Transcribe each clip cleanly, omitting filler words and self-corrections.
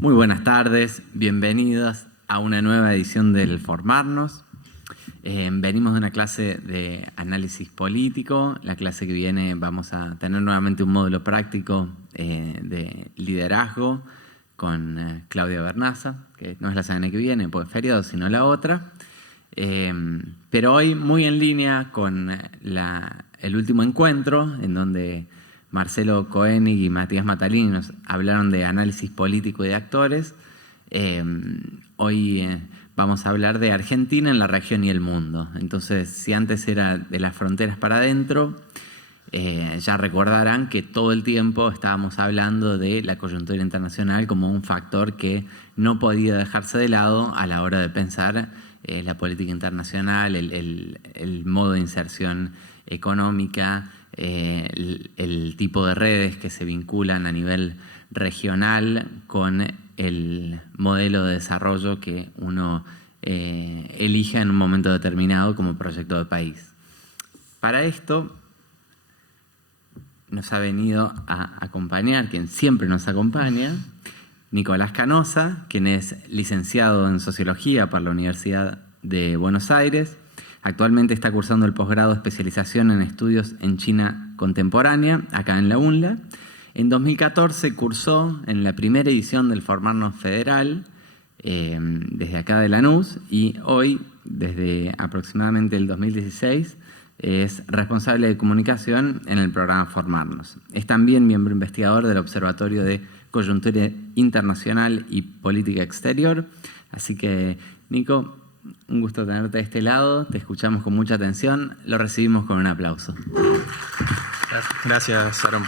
Muy buenas tardes, bienvenidos a una nueva edición del Formarnos. Venimos de una clase de análisis político. La clase que viene vamos a tener nuevamente un módulo práctico de liderazgo con Claudia Bernaza, que no es la semana que viene, pues feriado, sino la otra. Pero hoy muy en línea con el último encuentro, en donde Marcelo Koenig y Matías Matalini nos hablaron de análisis político y de actores. Hoy vamos a hablar de Argentina en la región y el mundo. Entonces, si antes era de las fronteras para adentro, ya recordarán que todo el tiempo estábamos hablando de la coyuntura internacional como un factor que no podía dejarse de lado a la hora de pensar la política internacional, el modo de inserción económica, el tipo de redes que se vinculan a nivel regional con el modelo de desarrollo que uno elija en un momento determinado como proyecto de país. Para esto nos ha venido a acompañar, quien siempre nos acompaña, Nicolás Canosa, quien es licenciado en Sociología por la Universidad de Buenos Aires. Actualmente está cursando el posgrado de especialización en estudios en China contemporánea, acá en la UNLA. En 2014 cursó en la primera edición del Formarnos Federal, desde acá de Lanús, y hoy, desde aproximadamente el 2016, es responsable de comunicación en el programa Formarnos. Es también miembro investigador del Observatorio de Coyuntura Internacional y Política Exterior. Así que, Nico, un gusto tenerte de este lado, te escuchamos con mucha atención, lo recibimos con un aplauso. Gracias, Aaron.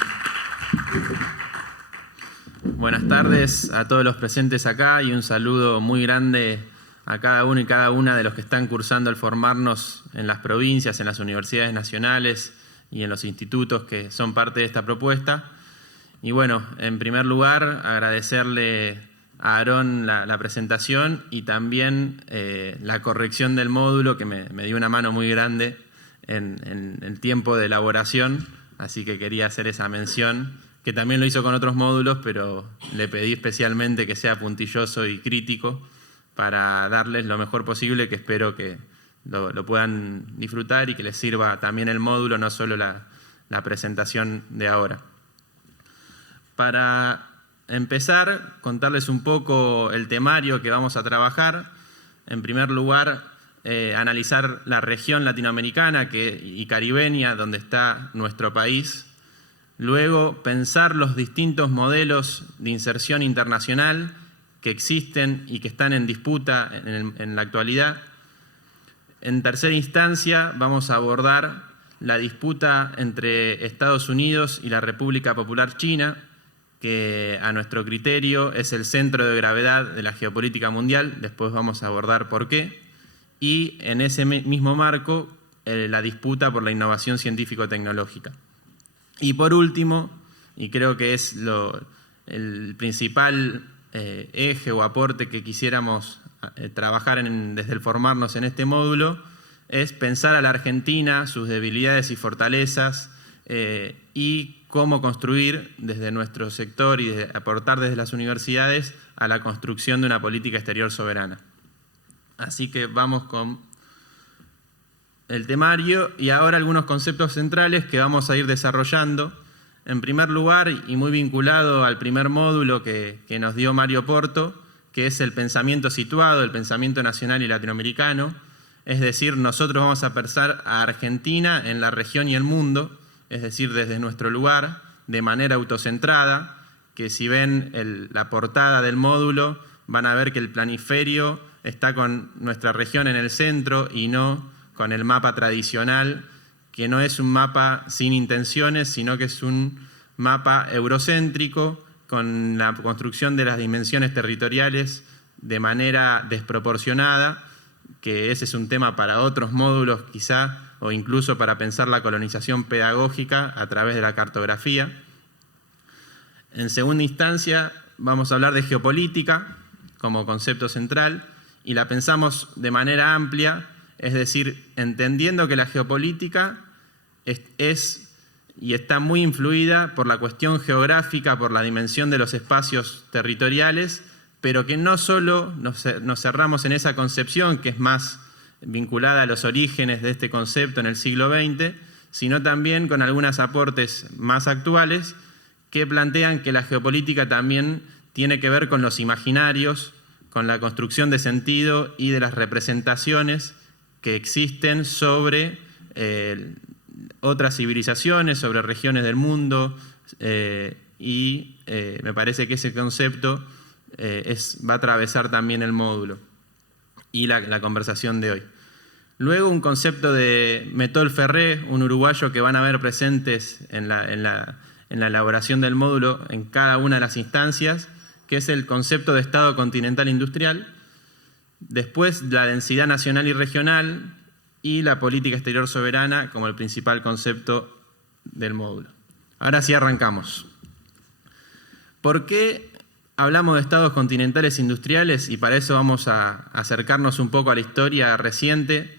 Buenas tardes a todos los presentes acá y un saludo muy grande a cada uno y cada una de los que están cursando el Formarnos en las provincias, en las universidades nacionales y en los institutos que son parte de esta propuesta. Y bueno, en primer lugar, agradecerle a Aarón la presentación y también la corrección del módulo, que me dio una mano muy grande en el tiempo de elaboración, así que quería hacer esa mención, que también lo hizo con otros módulos, pero le pedí especialmente que sea puntilloso y crítico para darles lo mejor posible, que espero que lo puedan disfrutar y que les sirva también el módulo, no solo la presentación de ahora. Para empezar, contarles un poco el temario que vamos a trabajar. En primer lugar, analizar la región latinoamericana y caribeña donde está nuestro país. Luego, pensar los distintos modelos de inserción internacional que existen y que están en disputa en la actualidad. En tercera instancia, vamos a abordar la disputa entre Estados Unidos y la República Popular China, que a nuestro criterio es el centro de gravedad de la geopolítica mundial. Después vamos a abordar por qué. Y en ese mismo marco, la disputa por la innovación científico-tecnológica. Y por último, y creo que es el principal eje o aporte que quisiéramos trabajar desde el Formarnos en este módulo, es pensar a la Argentina, sus debilidades y fortalezas, y cómo construir desde nuestro sector y aportar desde las universidades a la construcción de una política exterior soberana. Así que vamos con el temario y ahora algunos conceptos centrales que vamos a ir desarrollando. En primer lugar, y muy vinculado al primer módulo que nos dio Mario Porto, que es el pensamiento situado, el pensamiento nacional y latinoamericano. Es decir, nosotros vamos a pensar a Argentina en la región y el mundo, es decir, desde nuestro lugar, de manera autocentrada, que si ven la portada del módulo, van a ver que el planiferio está con nuestra región en el centro y no con el mapa tradicional, que no es un mapa sin intenciones, sino que es un mapa eurocéntrico, con la construcción de las dimensiones territoriales de manera desproporcionada, que ese es un tema para otros módulos quizá, o incluso para pensar la colonización pedagógica a través de la cartografía. En segunda instancia, vamos a hablar de geopolítica como concepto central, y la pensamos de manera amplia, es decir, entendiendo que la geopolítica es y está muy influida por la cuestión geográfica, por la dimensión de los espacios territoriales, pero que no solo nos cerramos en esa concepción, que es más vinculada a los orígenes de este concepto en el siglo XX, sino también con algunos aportes más actuales que plantean que la geopolítica también tiene que ver con los imaginarios, con la construcción de sentido y de las representaciones que existen sobre otras civilizaciones, sobre regiones del mundo, y me parece que ese concepto va a atravesar también el módulo y la conversación de hoy. Luego un concepto de Metol Ferré, un uruguayo que van a ver presentes en la elaboración del módulo en cada una de las instancias, que es el concepto de Estado continental industrial. Después la densidad nacional y regional y la política exterior soberana como el principal concepto del módulo. Ahora sí arrancamos. ¿Por qué hablamos de estados continentales industriales? Y para eso vamos a acercarnos un poco a la historia reciente.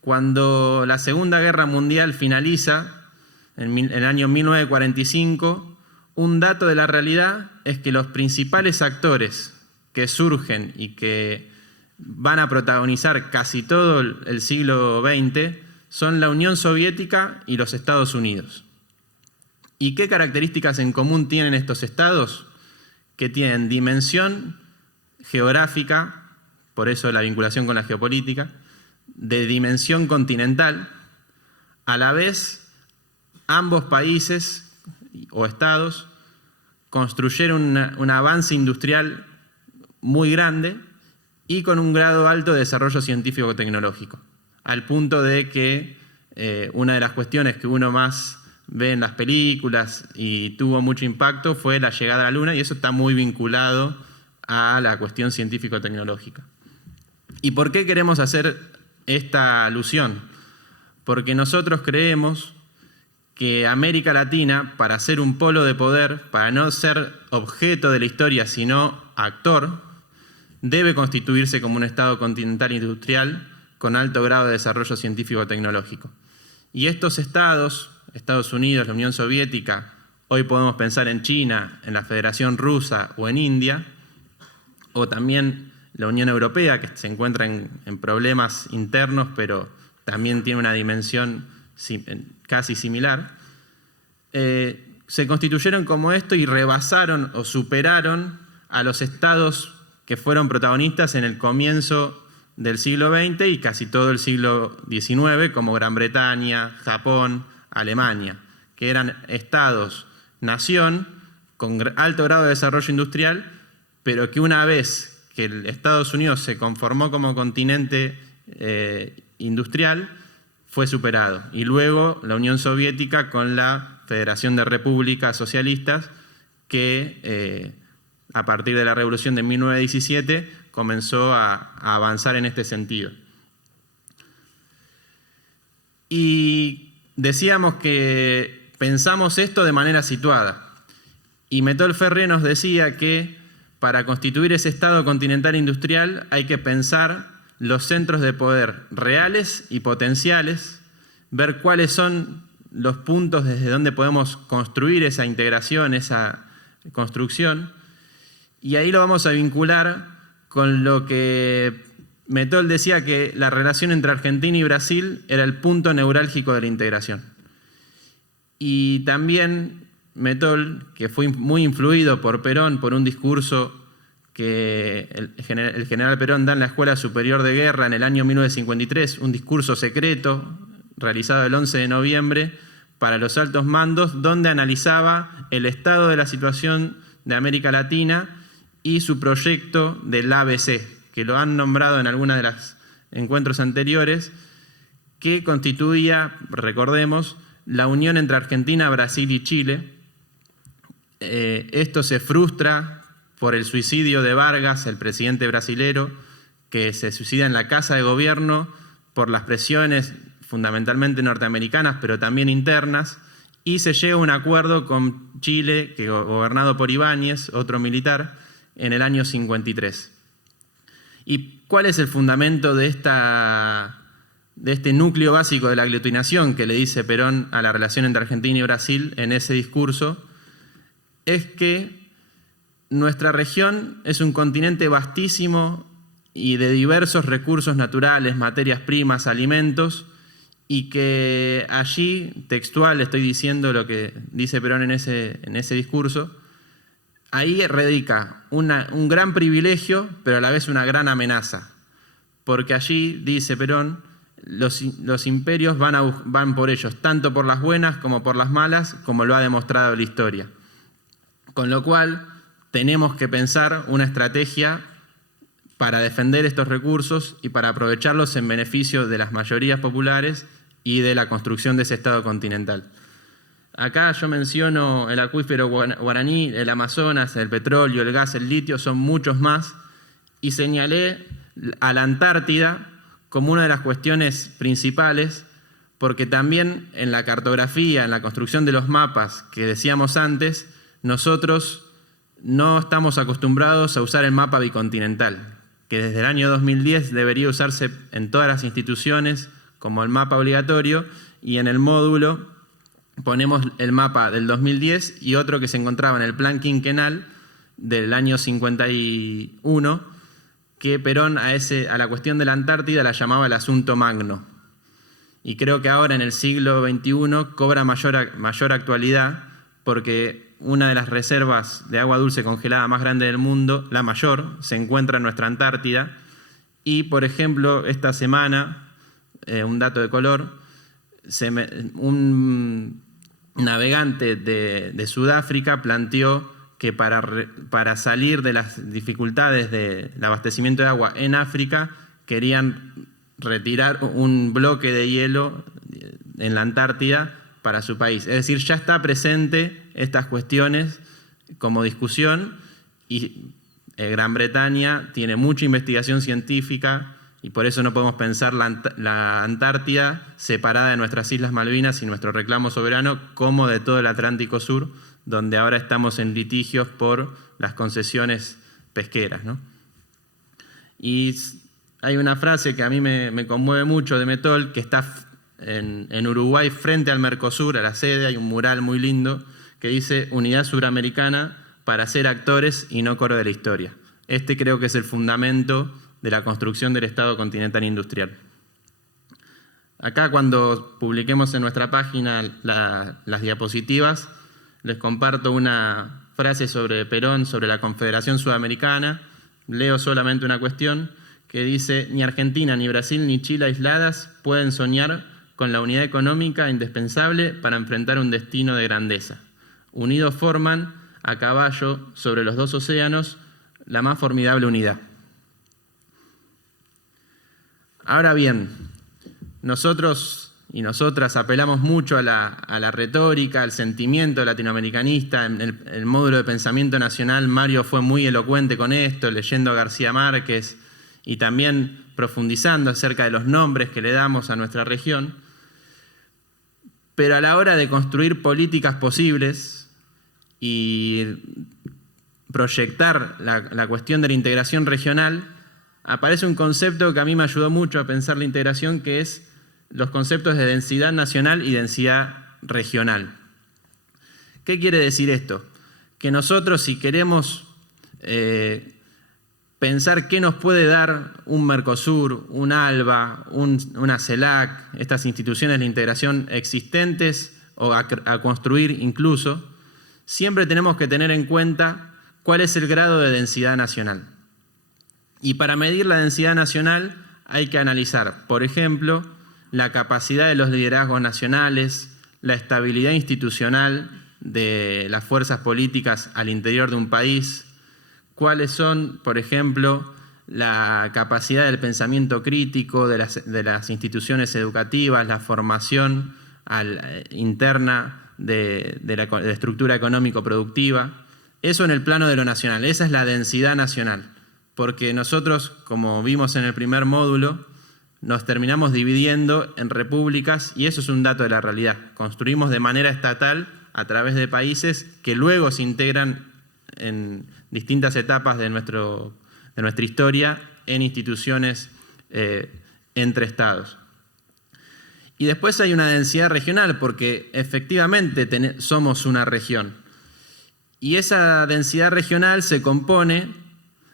Cuando la Segunda Guerra Mundial finaliza, en el año 1945, un dato de la realidad es que los principales actores que surgen y que van a protagonizar casi todo el siglo XX son la Unión Soviética y los Estados Unidos. ¿Y qué características en común tienen estos estados? Que tienen dimensión geográfica, por eso la vinculación con la geopolítica, de dimensión continental. A la vez, ambos países o estados construyeron un avance industrial muy grande y con un grado alto de desarrollo científico-tecnológico, al punto de que una de las cuestiones que uno más ve en las películas y tuvo mucho impacto fue la llegada a la Luna, y eso está muy vinculado a la cuestión científico-tecnológica. ¿Y por qué queremos hacer esta alusión? Porque nosotros creemos que América Latina, para ser un polo de poder, para no ser objeto de la historia, sino actor, debe constituirse como un estado continental industrial con alto grado de desarrollo científico-tecnológico. Y estos estados, Estados Unidos, la Unión Soviética, hoy podemos pensar en China, en la Federación Rusa o en India, o también la Unión Europea, que se encuentra en problemas internos, pero también tiene una dimensión casi similar, se constituyeron como esto y rebasaron o superaron a los estados que fueron protagonistas en el comienzo del siglo XX y casi todo el siglo XIX, como Gran Bretaña, Japón, Alemania, que eran estados-nación con alto grado de desarrollo industrial, pero que una vez que Estados Unidos se conformó como continente industrial, fue superado. Y luego la Unión Soviética con la Federación de Repúblicas Socialistas, que a partir de la Revolución de 1917 comenzó a avanzar en este sentido. Y decíamos que pensamos esto de manera situada. Y Metol Ferré nos decía que para constituir ese Estado continental industrial hay que pensar los centros de poder reales y potenciales, ver cuáles son los puntos desde donde podemos construir esa integración, esa construcción, y ahí lo vamos a vincular con lo que Metol decía, que la relación entre Argentina y Brasil era el punto neurálgico de la integración. Y también Metol, que fue muy influido por Perón, por un discurso que el general Perón da en la Escuela Superior de Guerra en el año 1953, un discurso secreto realizado el 11 de noviembre para los altos mandos, donde analizaba el estado de la situación de América Latina y su proyecto del ABC, que lo han nombrado en algunos de los encuentros anteriores, que constituía, recordemos, la unión entre Argentina, Brasil y Chile. Esto se frustra por el suicidio de Vargas, el presidente brasilero, que se suicida en la Casa de Gobierno por las presiones fundamentalmente norteamericanas, pero también internas, y se llega a un acuerdo con Chile, que gobernado por Ibáñez, otro militar, en el año 53. ¿Y cuál es el fundamento de este núcleo básico de la aglutinación que le dice Perón a la relación entre Argentina y Brasil en ese discurso? Es que nuestra región es un continente vastísimo y de diversos recursos naturales, materias primas, alimentos, y que allí, textual, estoy diciendo lo que dice Perón en ese discurso, ahí radica un gran privilegio, pero a la vez una gran amenaza. Porque allí, dice Perón, los imperios van por ellos, tanto por las buenas como por las malas, como lo ha demostrado la historia. Con lo cual, tenemos que pensar una estrategia para defender estos recursos y para aprovecharlos en beneficio de las mayorías populares y de la construcción de ese Estado continental. Acá yo menciono el acuífero guaraní, el Amazonas, el petróleo, el gas, el litio, son muchos más, y señalé a la Antártida como una de las cuestiones principales, porque también en la cartografía, en la construcción de los mapas que decíamos antes, nosotros no estamos acostumbrados a usar el mapa bicontinental, que desde el año 2010 debería usarse en todas las instituciones como el mapa obligatorio, y en el módulo ponemos el mapa del 2010 y otro que se encontraba en el plan quinquenal del año 51, que Perón a la cuestión de la Antártida la llamaba el asunto magno. Y creo que ahora en el siglo XXI cobra mayor actualidad, porque una de las reservas de agua dulce congelada más grande del mundo, la mayor, se encuentra en nuestra Antártida. Y, por ejemplo, esta semana, un dato de color, un navegante de Sudáfrica planteó que para salir de las dificultades del abastecimiento de agua en África, querían retirar un bloque de hielo en la Antártida para su país. Es decir, ya está presente estas cuestiones como discusión, y Gran Bretaña tiene mucha investigación científica, y por eso no podemos pensar la Antártida separada de nuestras Islas Malvinas y nuestro reclamo soberano, como de todo el Atlántico Sur, donde ahora estamos en litigios por las concesiones pesqueras, ¿no? Y hay una frase que a mí me conmueve mucho de Metol, que está en Uruguay frente al Mercosur, a la sede, hay un mural muy lindo que dice: unidad suramericana para ser actores y no coro de la historia. Este creo que es el fundamento de la construcción del Estado continental industrial. Acá, cuando publiquemos en nuestra página las diapositivas, les comparto una frase sobre Perón, sobre la Confederación Sudamericana. Leo solamente una cuestión que dice: ni Argentina, ni Brasil, ni Chile aisladas pueden soñar con la unidad económica indispensable para enfrentar un destino de grandeza. Unidos forman, a caballo sobre los dos océanos, la más formidable unidad. Ahora bien, nosotros y nosotras apelamos mucho a la retórica, al sentimiento latinoamericanista. En el módulo de pensamiento nacional, Mario fue muy elocuente con esto, leyendo a García Márquez y también profundizando acerca de los nombres que le damos a nuestra región. Pero a la hora de construir políticas posibles y proyectar la cuestión de la integración regional, aparece un concepto que a mí me ayudó mucho a pensar la integración, que es los conceptos de densidad nacional y densidad regional. ¿Qué quiere decir esto? Que nosotros, si queremos pensar qué nos puede dar un Mercosur, un ALBA, una CELAC, estas instituciones de integración existentes o a construir incluso, siempre tenemos que tener en cuenta cuál es el grado de densidad nacional. Y para medir la densidad nacional hay que analizar, por ejemplo, la capacidad de los liderazgos nacionales, la estabilidad institucional de las fuerzas políticas al interior de un país, cuáles son, por ejemplo, la capacidad del pensamiento crítico de las instituciones educativas, la formación interna de la estructura económico-productiva. Eso en el plano de lo nacional, esa es la densidad nacional. Porque nosotros, como vimos en el primer módulo, nos terminamos dividiendo en repúblicas, y eso es un dato de la realidad. Construimos de manera estatal a través de países que luego se integran en distintas etapas de nuestra historia en instituciones entre estados. Y después hay una densidad regional, porque efectivamente somos una región. Y esa densidad regional se compone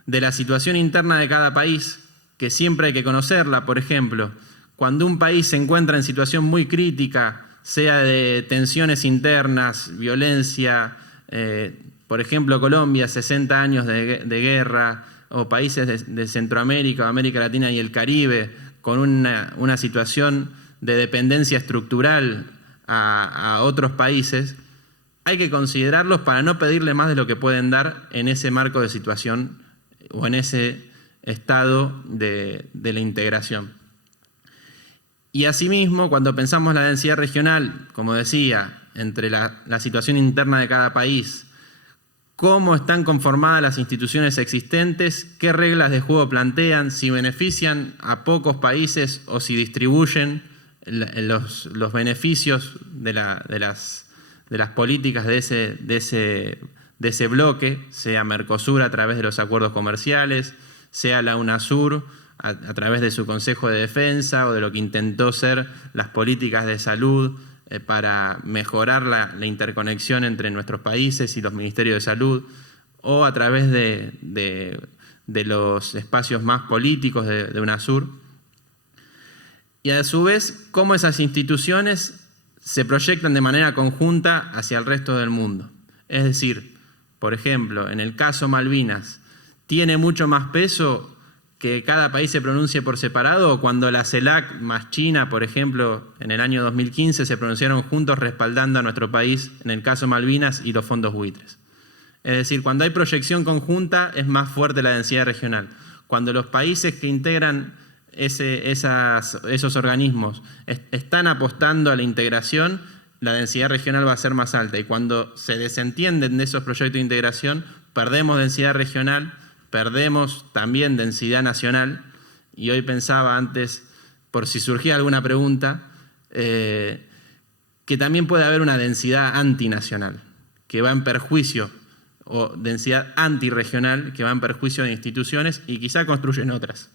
de la situación interna de cada país, que siempre hay que conocerla. Por ejemplo, cuando un país se encuentra en situación muy crítica, sea de tensiones internas, violencia, por ejemplo, Colombia, 60 años de guerra, o países de Centroamérica, América Latina y el Caribe, con una situación de dependencia estructural a otros países, hay que considerarlos para no pedirle más de lo que pueden dar en ese marco de situación o en ese estado de la integración. Y asimismo, cuando pensamos la densidad regional, como decía, entre la situación interna de cada país, cómo están conformadas las instituciones existentes, qué reglas de juego plantean, si benefician a pocos países o si distribuyen los beneficios de las políticas de ese bloque, sea Mercosur a través de los acuerdos comerciales, sea la UNASUR a través de su Consejo de Defensa o de lo que intentó ser las políticas de salud para mejorar la interconexión entre nuestros países y los ministerios de salud, o a través de los espacios más políticos de UNASUR. Y a su vez, cómo esas instituciones se proyectan de manera conjunta hacia el resto del mundo. Es decir, por ejemplo, en el caso Malvinas, ¿tiene mucho más peso que cada país se pronuncie por separado, o cuando la CELAC más China, por ejemplo, en el año 2015 se pronunciaron juntos respaldando a nuestro país en el caso Malvinas y los fondos buitres? Es decir, cuando hay proyección conjunta es más fuerte la densidad regional. Cuando los países que integran esos organismos están apostando a la integración, la densidad regional va a ser más alta. Y cuando se desentienden de esos proyectos de integración, perdemos densidad regional, perdemos también densidad nacional. Y hoy pensaba antes, por si surgía alguna pregunta, que también puede haber una densidad antinacional, que va en perjuicio, o densidad antirregional, que va en perjuicio de instituciones y quizá construyen otras.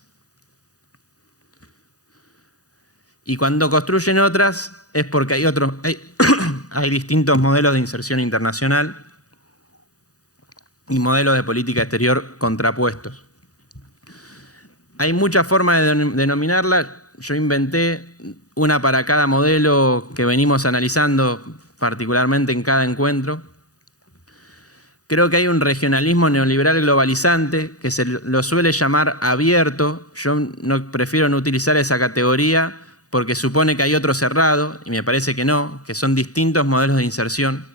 Y cuando construyen otras es porque hay distintos modelos de inserción internacional y modelos de política exterior contrapuestos. Hay muchas formas de denominarla. Yo inventé una para cada modelo que venimos analizando, particularmente en cada encuentro. Creo que hay un regionalismo neoliberal globalizante que se lo suele llamar abierto. Yo prefiero no utilizar esa categoría porque supone que hay otro cerrado, y me parece que no, que son distintos modelos de inserción.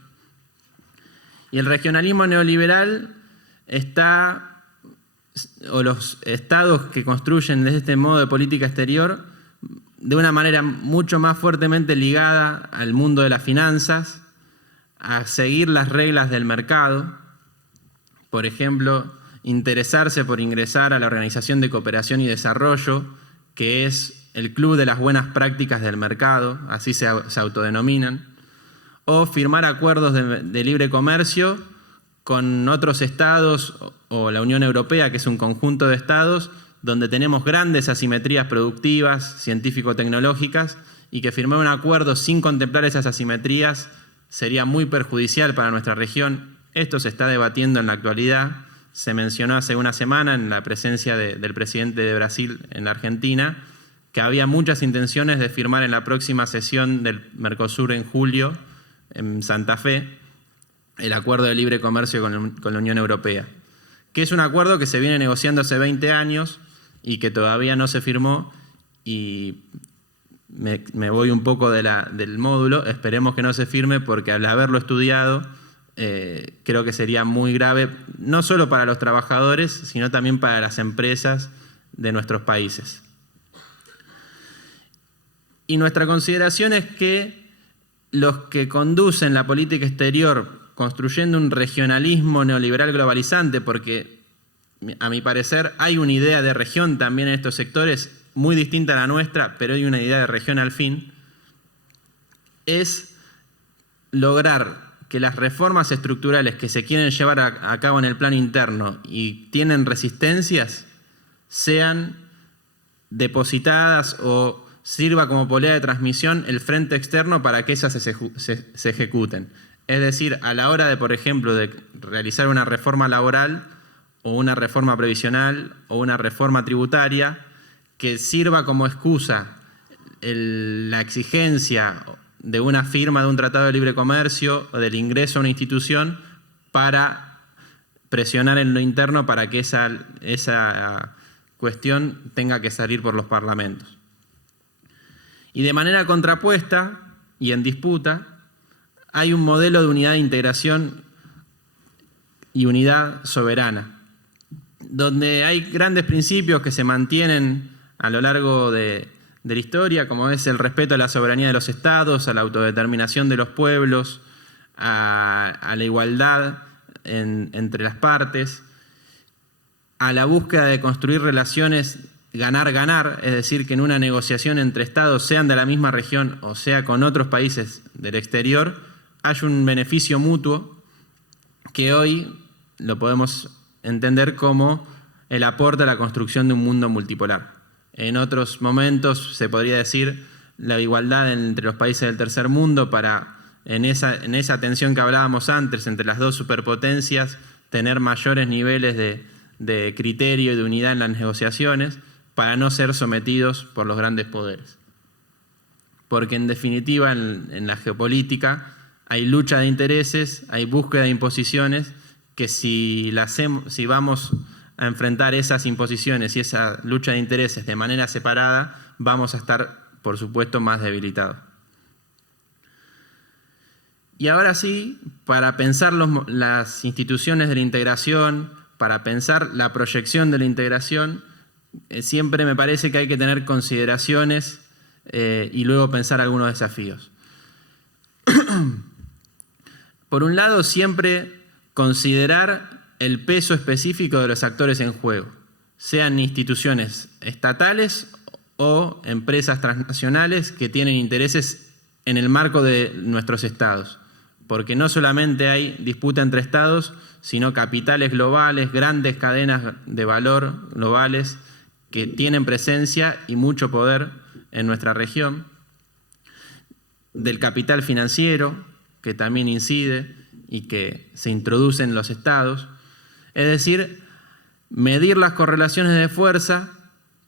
Y el regionalismo neoliberal o los estados que construyen desde este modo de política exterior, de una manera mucho más fuertemente ligada al mundo de las finanzas, a seguir las reglas del mercado. Por ejemplo, interesarse por ingresar a la Organización de Cooperación y Desarrollo, que es el club de las buenas prácticas del mercado, así se autodenominan, o firmar acuerdos de libre comercio con otros estados o la Unión Europea, que es un conjunto de estados donde tenemos grandes asimetrías productivas, científico-tecnológicas, y que firmar un acuerdo sin contemplar esas asimetrías sería muy perjudicial para nuestra región. Esto se está debatiendo en la actualidad. Se mencionó hace una semana en la presencia del presidente de Brasil en la Argentina que había muchas intenciones de firmar en la próxima sesión del Mercosur en julio, en Santa Fe, el acuerdo de libre comercio con la Unión Europea, que es un acuerdo que se viene negociando hace 20 años y que todavía no se firmó, y me voy un poco del módulo. Esperemos que no se firme, porque al haberlo estudiado creo que sería muy grave, no solo para los trabajadores, sino también para las empresas de nuestros países. Y nuestra consideración es que los que conducen la política exterior construyendo un regionalismo neoliberal globalizante, porque a mi parecer hay una idea de región también en estos sectores muy distinta a la nuestra, pero hay una idea de región al fin, es lograr que las reformas estructurales que se quieren llevar a cabo en el plano interno y tienen resistencias sean depositadas o sirva como polea de transmisión el frente externo para que esas se ejecuten. Es decir, a la hora de, por ejemplo, de realizar una reforma laboral o una reforma previsional o una reforma tributaria, que sirva como excusa la exigencia de una firma de un tratado de libre comercio o del ingreso a una institución para presionar en lo interno para que esa cuestión tenga que salir por los parlamentos. Y de manera contrapuesta y en disputa, hay un modelo de unidad de integración y unidad soberana, donde hay grandes principios que se mantienen a lo largo de la historia, como es el respeto a la soberanía de los estados, a la autodeterminación de los pueblos, a la igualdad entre las partes, a la búsqueda de construir relaciones ganar-ganar, es decir, que en una negociación entre estados, sean de la misma región o sea con otros países del exterior, haya un beneficio mutuo que hoy lo podemos entender como el aporte a la construcción de un mundo multipolar. En otros momentos se podría decir la igualdad entre los países del tercer mundo para, en esa tensión que hablábamos antes entre las dos superpotencias, tener mayores niveles de criterio y de unidad en las negociaciones para no ser sometidos por los grandes poderes. Porque en definitiva en la geopolítica hay lucha de intereses, hay búsqueda de imposiciones que si vamos a enfrentar esas imposiciones y esa lucha de intereses de manera separada, vamos a estar, por supuesto, más debilitados. Y ahora sí, para pensar las instituciones de la integración, para pensar la proyección de la integración, siempre me parece que hay que tener consideraciones y luego pensar algunos desafíos. Por un lado, siempre considerar el peso específico de los actores en juego, sean instituciones estatales o empresas transnacionales que tienen intereses en el marco de nuestros estados. Porque no solamente hay disputa entre estados, sino capitales globales, grandes cadenas de valor globales que tienen presencia y mucho poder en nuestra región, del capital financiero, que también incide y que se introduce en los estados. Es decir, medir las correlaciones de fuerza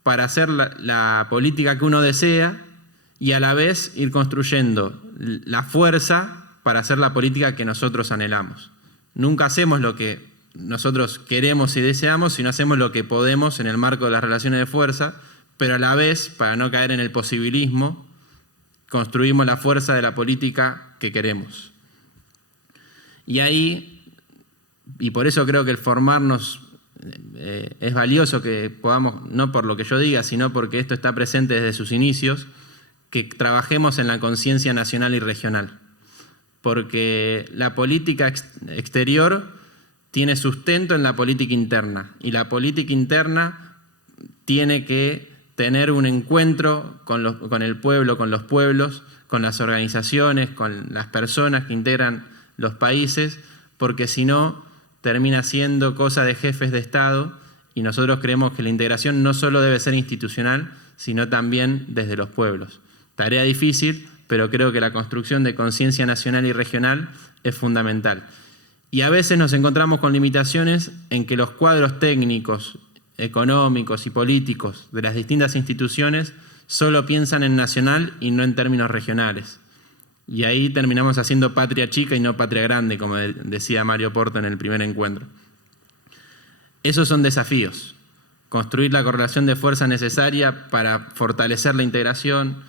para hacer la política que uno desea y a la vez ir construyendo la fuerza para hacer la política que nosotros anhelamos. Nunca hacemos lo que nosotros queremos y deseamos, sino hacemos lo que podemos en el marco de las relaciones de fuerza, pero a la vez, para no caer en el posibilismo, construimos la fuerza de la política que queremos. Y ahí, y por eso creo que el formarnos es valioso que podamos, no por lo que yo diga, sino porque esto está presente desde sus inicios, que trabajemos en la conciencia nacional y regional. Porque la política exterior tiene sustento en la política interna, y la política interna tiene que tener un encuentro con el pueblo, con los pueblos, con las organizaciones, con las personas que integran los países, porque si no termina siendo cosa de jefes de Estado, y nosotros creemos que la integración no solo debe ser institucional, sino también desde los pueblos. Tarea difícil, pero creo que la construcción de conciencia nacional y regional es fundamental. Y a veces nos encontramos con limitaciones en que los cuadros técnicos, económicos y políticos de las distintas instituciones solo piensan en nacional y no en términos regionales. Y ahí terminamos haciendo patria chica y no patria grande, como decía Mario Porto en el primer encuentro. Esos son desafíos. Construir la correlación de fuerza necesaria para fortalecer la integración,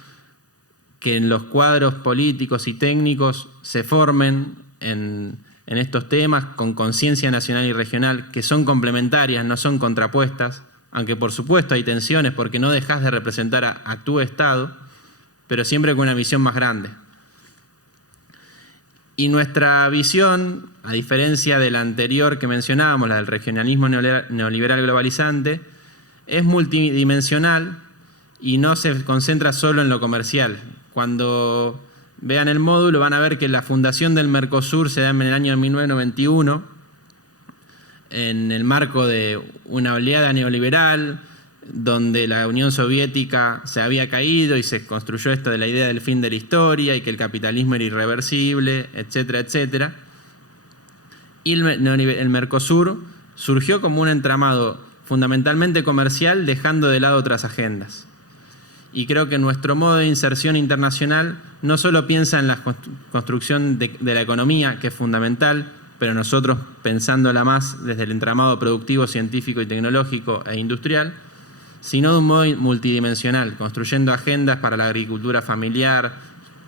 que en los cuadros políticos y técnicos se formen en estos temas con conciencia nacional y regional, que son complementarias, no son contrapuestas, aunque por supuesto hay tensiones porque no dejas de representar a tu Estado, pero siempre con una visión más grande. Y nuestra visión, a diferencia de la anterior que mencionábamos, la del regionalismo neoliberal globalizante, es multidimensional y no se concentra solo en lo comercial. Cuando vean el módulo van a ver que la fundación del Mercosur se da en el año 1991 en el marco de una oleada neoliberal donde la Unión Soviética se había caído y se construyó esto de la idea del fin de la historia y que el capitalismo era irreversible, etcétera, etcétera. Y el Mercosur surgió como un entramado fundamentalmente comercial, dejando de lado otras agendas. Y creo que nuestro modo de inserción internacional no solo piensa en la construcción de la economía, que es fundamental, pero nosotros pensándola más desde el entramado productivo, científico y tecnológico e industrial, sino de un modo multidimensional, construyendo agendas para la agricultura familiar.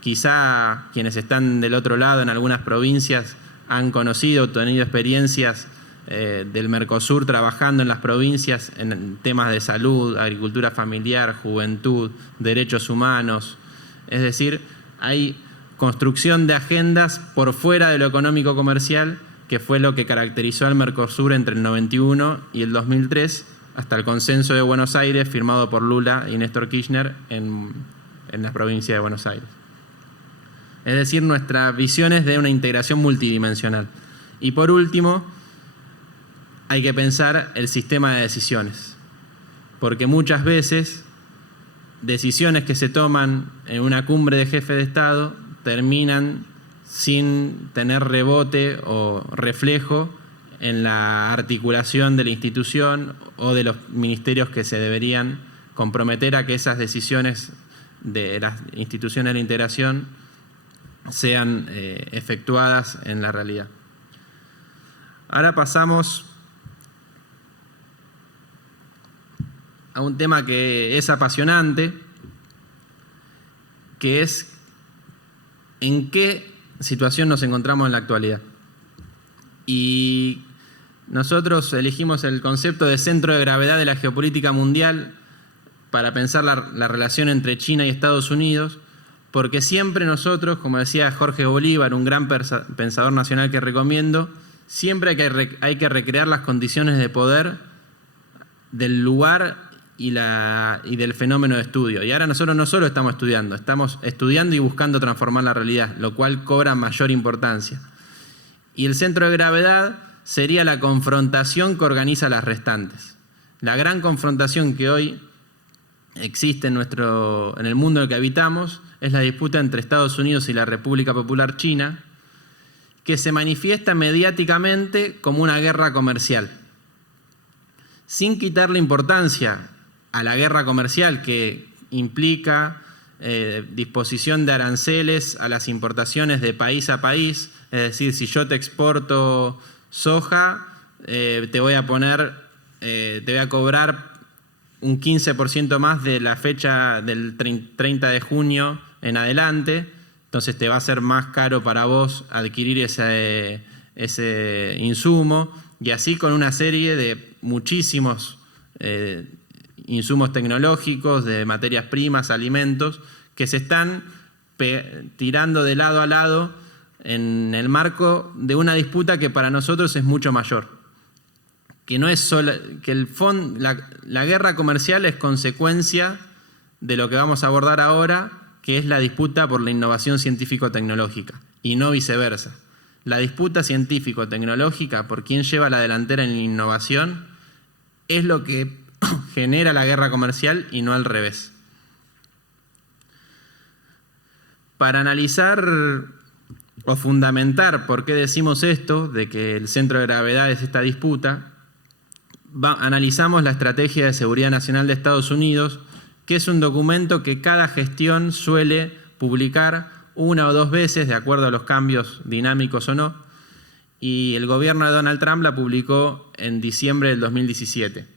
Quizá quienes están del otro lado en algunas provincias han conocido, tenido experiencias del Mercosur trabajando en las provincias en temas de salud, agricultura familiar, juventud, derechos humanos. Es decir, hay construcción de agendas por fuera de lo económico comercial, que fue lo que caracterizó al Mercosur entre el 91 y el 2003, hasta el consenso de Buenos Aires firmado por Lula y Néstor Kirchner en la provincia de Buenos Aires. Es decir, nuestra visión es de una integración multidimensional. Y por último, hay que pensar el sistema de decisiones, porque muchas veces decisiones que se toman en una cumbre de jefes de Estado terminan sin tener rebote o reflejo en la articulación de la institución o de los ministerios que se deberían comprometer a que esas decisiones de las instituciones de la integración sean efectuadas en la realidad. Ahora pasamos a un tema que es apasionante, que es en qué situación nos encontramos en la actualidad. Y nosotros elegimos el concepto de centro de gravedad de la geopolítica mundial para pensar la relación entre China y Estados Unidos, porque siempre nosotros, como decía Jorge Bolívar, un gran pensador nacional que recomiendo, siempre hay que recrear las condiciones de poder del lugar y del fenómeno de estudio. Y ahora nosotros no solo estamos estudiando y buscando transformar la realidad, lo cual cobra mayor importancia. Y el centro de gravedad sería la confrontación que organiza las restantes. La gran confrontación que hoy existe en el mundo en el que habitamos es la disputa entre Estados Unidos y la República Popular China, que se manifiesta mediáticamente como una guerra comercial, sin quitarle importancia a la guerra comercial que implica disposición de aranceles a las importaciones de país a país. Es decir, si yo te exporto soja, te voy a cobrar un 15% más de la fecha del 30 de junio en adelante, entonces te va a ser más caro para vos adquirir ese insumo, y así con una serie de muchísimos insumos tecnológicos, de materias primas, alimentos, que se están tirando de lado a lado en el marco de una disputa que para nosotros es mucho mayor. Que no es solo, que la guerra comercial es consecuencia de lo que vamos a abordar ahora, que es la disputa por la innovación científico-tecnológica, y no viceversa. La disputa científico-tecnológica por quién lleva la delantera en la innovación es lo que genera la guerra comercial y no al revés. Para analizar o fundamentar por qué decimos esto, de que el centro de gravedad es esta disputa, analizamos la Estrategia de Seguridad Nacional de Estados Unidos, que es un documento que cada gestión suele publicar una o dos veces, de acuerdo a los cambios dinámicos o no, y el gobierno de Donald Trump la publicó en diciembre del 2017.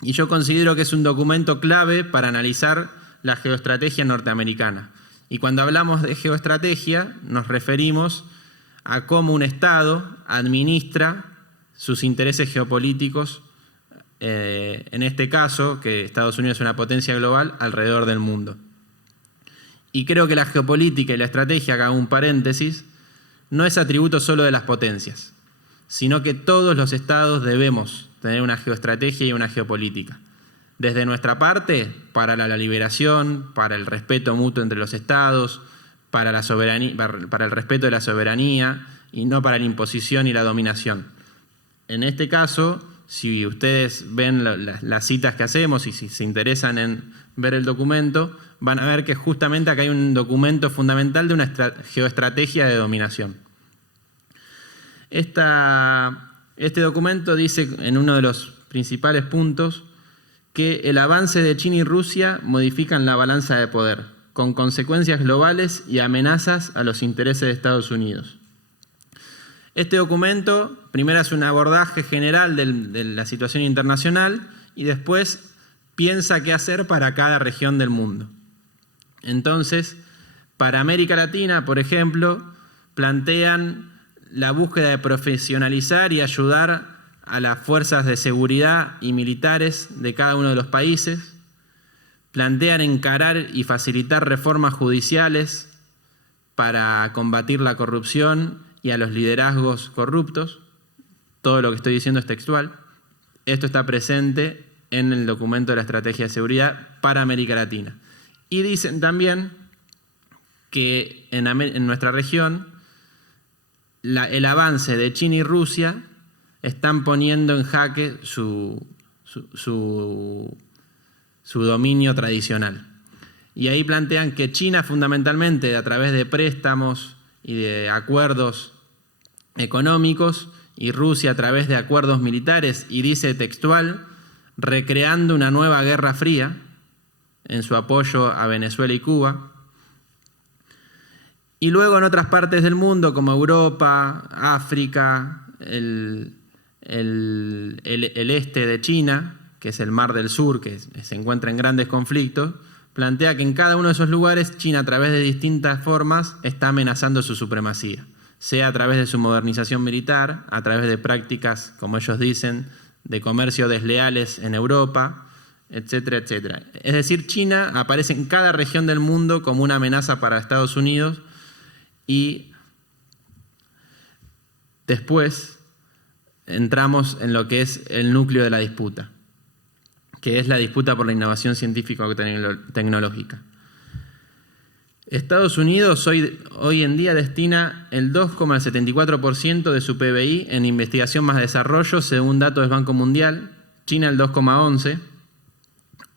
Y yo considero que es un documento clave para analizar la geoestrategia norteamericana. Y cuando hablamos de geoestrategia, nos referimos a cómo un Estado administra sus intereses geopolíticos, en este caso, que Estados Unidos es una potencia global, alrededor del mundo. Y creo que la geopolítica y la estrategia, acá hago un paréntesis, no es atributo solo de las potencias, sino que todos los estados debemos tener una geoestrategia y una geopolítica. Desde nuestra parte, para la liberación, para el respeto mutuo entre los estados, para el respeto de la soberanía y no para la imposición y la dominación. En este caso, si ustedes ven las citas que hacemos y si se interesan en ver el documento, van a ver que justamente acá hay un documento fundamental de una geoestrategia de dominación. Este documento dice en uno de los principales puntos que el avance de China y Rusia modifican la balanza de poder, con consecuencias globales y amenazas a los intereses de Estados Unidos. Este documento primero hace un abordaje general de la situación internacional y después piensa qué hacer para cada región del mundo. Entonces, para América Latina, por ejemplo, plantean la búsqueda de profesionalizar y ayudar a las fuerzas de seguridad y militares de cada uno de los países, plantean encarar y facilitar reformas judiciales para combatir la corrupción y a los liderazgos corruptos. Todo lo que estoy diciendo es textual. Esto está presente en el documento de la Estrategia de Seguridad para América Latina. Y dicen también que en nuestra región el avance de China y Rusia están poniendo en jaque su dominio tradicional. Y ahí plantean que China fundamentalmente a través de préstamos y de acuerdos económicos y Rusia a través de acuerdos militares, y dice textual, recreando una nueva guerra fría en su apoyo a Venezuela y Cuba. Y luego en otras partes del mundo como Europa, África, el este de China, que es el Mar del Sur, que se encuentra en grandes conflictos, plantea que en cada uno de esos lugares China a través de distintas formas está amenazando su supremacía, sea a través de su modernización militar, a través de prácticas, como ellos dicen, de comercio desleales en Europa, etcétera, etcétera. Es decir, China aparece en cada región del mundo como una amenaza para Estados Unidos y después entramos en lo que es el núcleo de la disputa, que es la disputa por la innovación científico-tecnológica. Estados Unidos hoy en día destina el 2,74% de su PBI en investigación más desarrollo, según datos del Banco Mundial, China el 2,11%.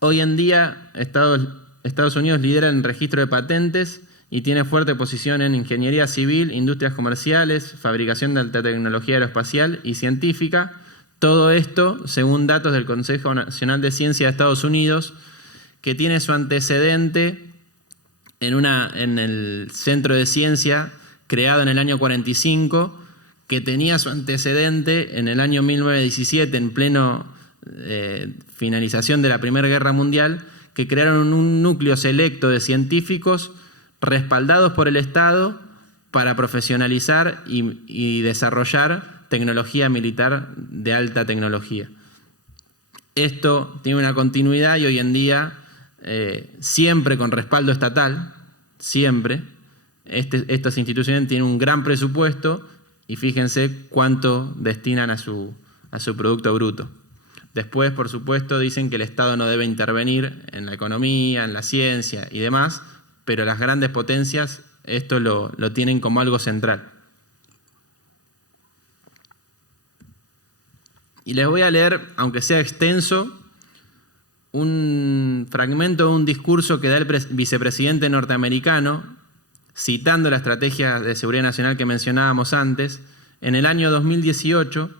Hoy en día Estados Unidos lidera en registro de patentes y tiene fuerte posición en ingeniería civil, industrias comerciales, fabricación de alta tecnología aeroespacial y científica. Todo esto según datos del Consejo Nacional de Ciencia de Estados Unidos, que tiene su antecedente en el Centro de Ciencia creado en el año 45, que tenía su antecedente en el año 1917, en pleno finalización de la Primera Guerra Mundial, que crearon un núcleo selecto de científicos respaldados por el Estado para profesionalizar y desarrollar tecnología militar de alta tecnología. Esto tiene una continuidad y hoy en día, siempre con respaldo estatal, siempre, estas instituciones tienen un gran presupuesto y fíjense cuánto destinan a su Producto Bruto. Después, por supuesto, dicen que el Estado no debe intervenir en la economía, en la ciencia y demás, pero las grandes potencias esto lo tienen como algo central. Y les voy a leer, aunque sea extenso, un fragmento de un discurso que da el vicepresidente norteamericano, citando la Estrategia de Seguridad Nacional que mencionábamos antes, en el año 2018,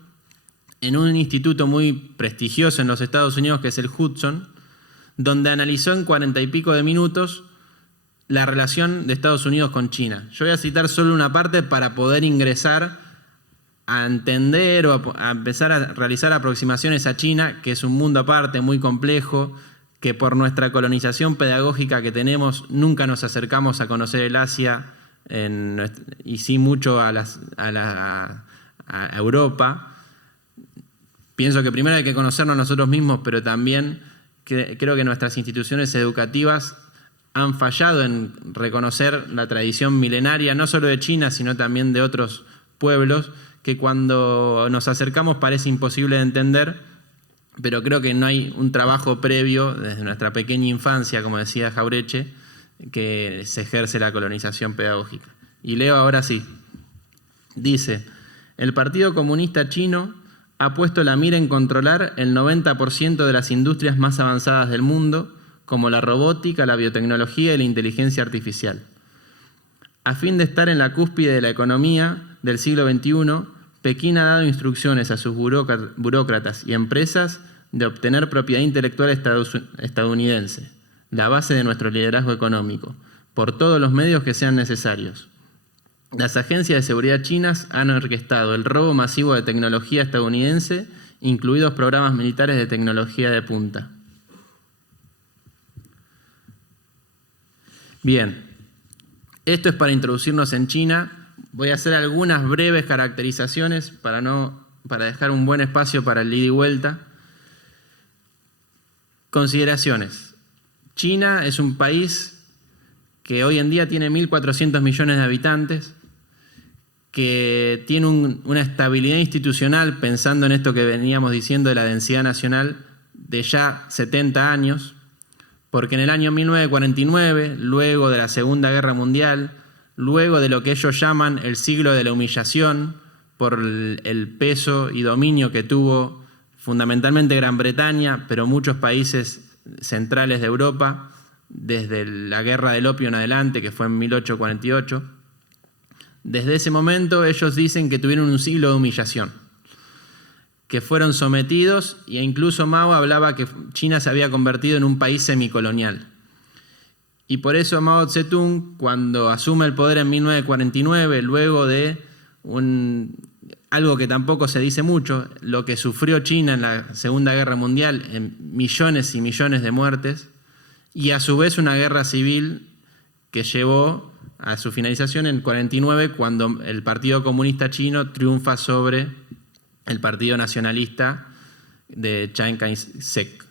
en un instituto muy prestigioso en los Estados Unidos, que es el Hudson, donde analizó en 40 y pico de minutos la relación de Estados Unidos con China. Yo voy a citar solo una parte para poder ingresar a entender o a empezar a realizar aproximaciones a China, que es un mundo aparte, muy complejo, que por nuestra colonización pedagógica que tenemos nunca nos acercamos a conocer el Asia y sí mucho a Europa. Pienso que primero hay que conocernos nosotros mismos, pero también creo que nuestras instituciones educativas han fallado en reconocer la tradición milenaria, no solo de China, sino también de otros pueblos, que cuando nos acercamos parece imposible de entender, pero creo que no hay un trabajo previo desde nuestra pequeña infancia, como decía Jauretche, que se ejerce la colonización pedagógica. Y leo ahora sí. Dice, el Partido Comunista Chino ha puesto la mira en controlar el 90% de las industrias más avanzadas del mundo, como la robótica, la biotecnología y la inteligencia artificial. A fin de estar en la cúspide de la economía del siglo XXI, Pekín ha dado instrucciones a sus burócratas y empresas de obtener propiedad intelectual estadounidense, la base de nuestro liderazgo económico, por todos los medios que sean necesarios. Las agencias de seguridad chinas han orquestado el robo masivo de tecnología estadounidense, incluidos programas militares de tecnología de punta. Bien, esto es para introducirnos en China. Voy a hacer algunas breves caracterizaciones para dejar un buen espacio para el ida y vuelta. Consideraciones. China es un país que hoy en día tiene 1.400 millones de habitantes, que tiene una estabilidad institucional, pensando en esto que veníamos diciendo de la densidad nacional, de ya 70 años, porque en el año 1949, luego de la Segunda Guerra Mundial, luego de lo que ellos llaman el siglo de la humillación, por el peso y dominio que tuvo fundamentalmente Gran Bretaña, pero muchos países centrales de Europa, desde la Guerra del Opio en adelante, que fue en 1848, desde ese momento ellos dicen que tuvieron un siglo de humillación, que fueron sometidos, e incluso Mao hablaba que China se había convertido en un país semicolonial. Y por eso Mao Zedong, cuando asume el poder en 1949, luego de algo que tampoco se dice mucho, lo que sufrió China en la Segunda Guerra Mundial, en millones y millones de muertes, y a su vez una guerra civil que llevó a su finalización en 1949, cuando el Partido Comunista Chino triunfa sobre el Partido Nacionalista de Chiang Kai-shek.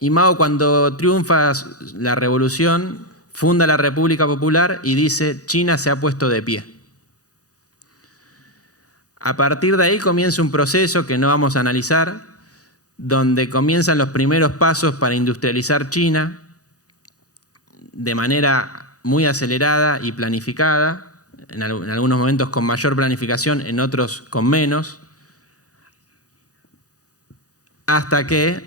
Y Mao, cuando triunfa la revolución, funda la República Popular y dice: China se ha puesto de pie. A partir de ahí comienza un proceso que no vamos a analizar, donde comienzan los primeros pasos para industrializar China de manera muy acelerada y planificada, en algunos momentos con mayor planificación, en otros con menos, hasta que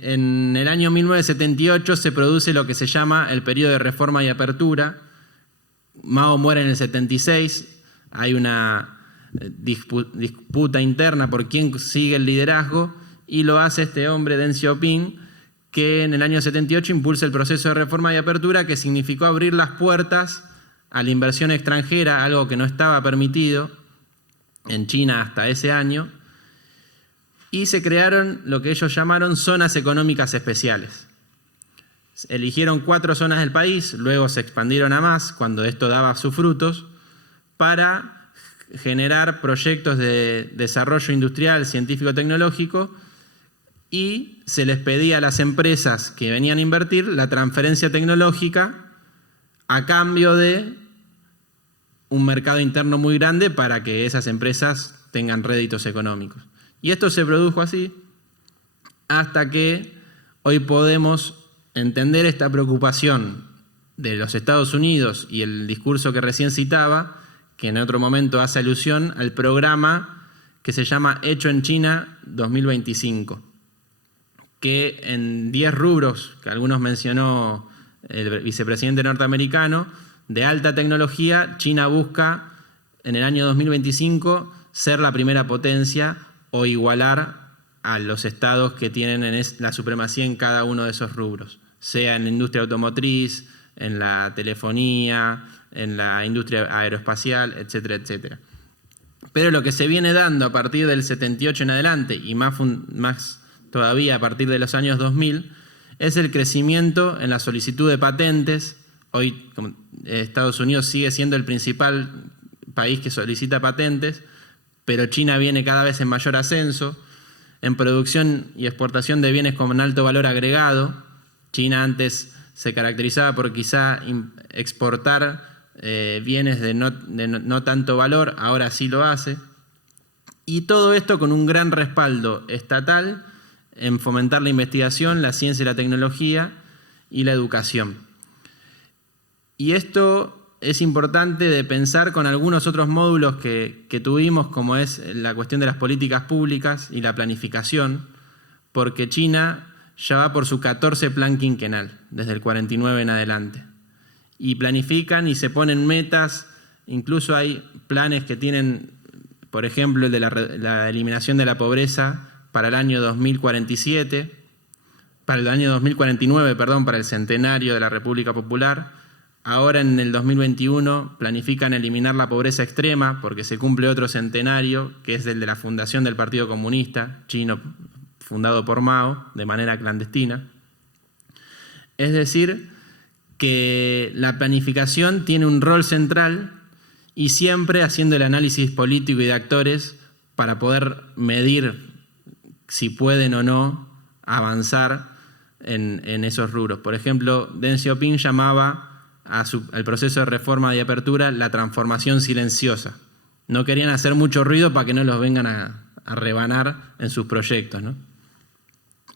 en el año 1978 se produce lo que se llama el periodo de reforma y apertura. Mao muere en el 76, hay una disputa interna por quién sigue el liderazgo, y lo hace este hombre, Deng Xiaoping, que en el año 78 impulsa el proceso de reforma y apertura, que significó abrir las puertas a la inversión extranjera, algo que no estaba permitido en China hasta ese año, y se crearon lo que ellos llamaron zonas económicas especiales. Eligieron 4 zonas del país, luego se expandieron a más cuando esto daba sus frutos, para generar proyectos de desarrollo industrial, científico-tecnológico, y se les pedía a las empresas que venían a invertir la transferencia tecnológica a cambio de un mercado interno muy grande para que esas empresas tengan réditos económicos. Y esto se produjo así hasta que hoy podemos entender esta preocupación de los Estados Unidos y el discurso que recién citaba, que en otro momento hace alusión al programa que se llama Hecho en China 2025, que en 10 rubros que algunos mencionó el vicepresidente norteamericano, de alta tecnología, China busca en el año 2025 ser la primera potencia o igualar a los estados que tienen la supremacía en cada uno de esos rubros, sea en la industria automotriz, en la telefonía, en la industria aeroespacial, etcétera, etcétera. Pero lo que se viene dando a partir del 78 en adelante, y más todavía a partir de los años 2000, es el crecimiento en la solicitud de patentes. Hoy Estados Unidos sigue siendo el principal país que solicita patentes, pero China viene cada vez en mayor ascenso. En producción y exportación de bienes con alto valor agregado, China antes se caracterizaba por quizá exportar bienes de no tanto valor, ahora sí lo hace. Y todo esto con un gran respaldo estatal en fomentar la investigación, la ciencia y la tecnología y la educación. Y esto es importante de pensar con algunos otros módulos que tuvimos, como es la cuestión de las políticas públicas y la planificación, porque China ya va por su 14 plan quinquenal, desde el 49 en adelante. Y planifican y se ponen metas, incluso hay planes que tienen, por ejemplo, el de la eliminación de la pobreza para el año 2047, para el año 2049, perdón, para el centenario de la República Popular. Ahora en el 2021 planifican eliminar la pobreza extrema porque se cumple otro centenario, que es el de la fundación del Partido Comunista Chino, fundado por Mao de manera clandestina. Es decir, que la planificación tiene un rol central y siempre haciendo el análisis político y de actores para poder medir si pueden o no avanzar en esos rubros. Por ejemplo, Deng Xiaoping llamaba al proceso de reforma y apertura la transformación silenciosa. No querían hacer mucho ruido para que no los vengan a rebanar en sus proyectos, ¿no?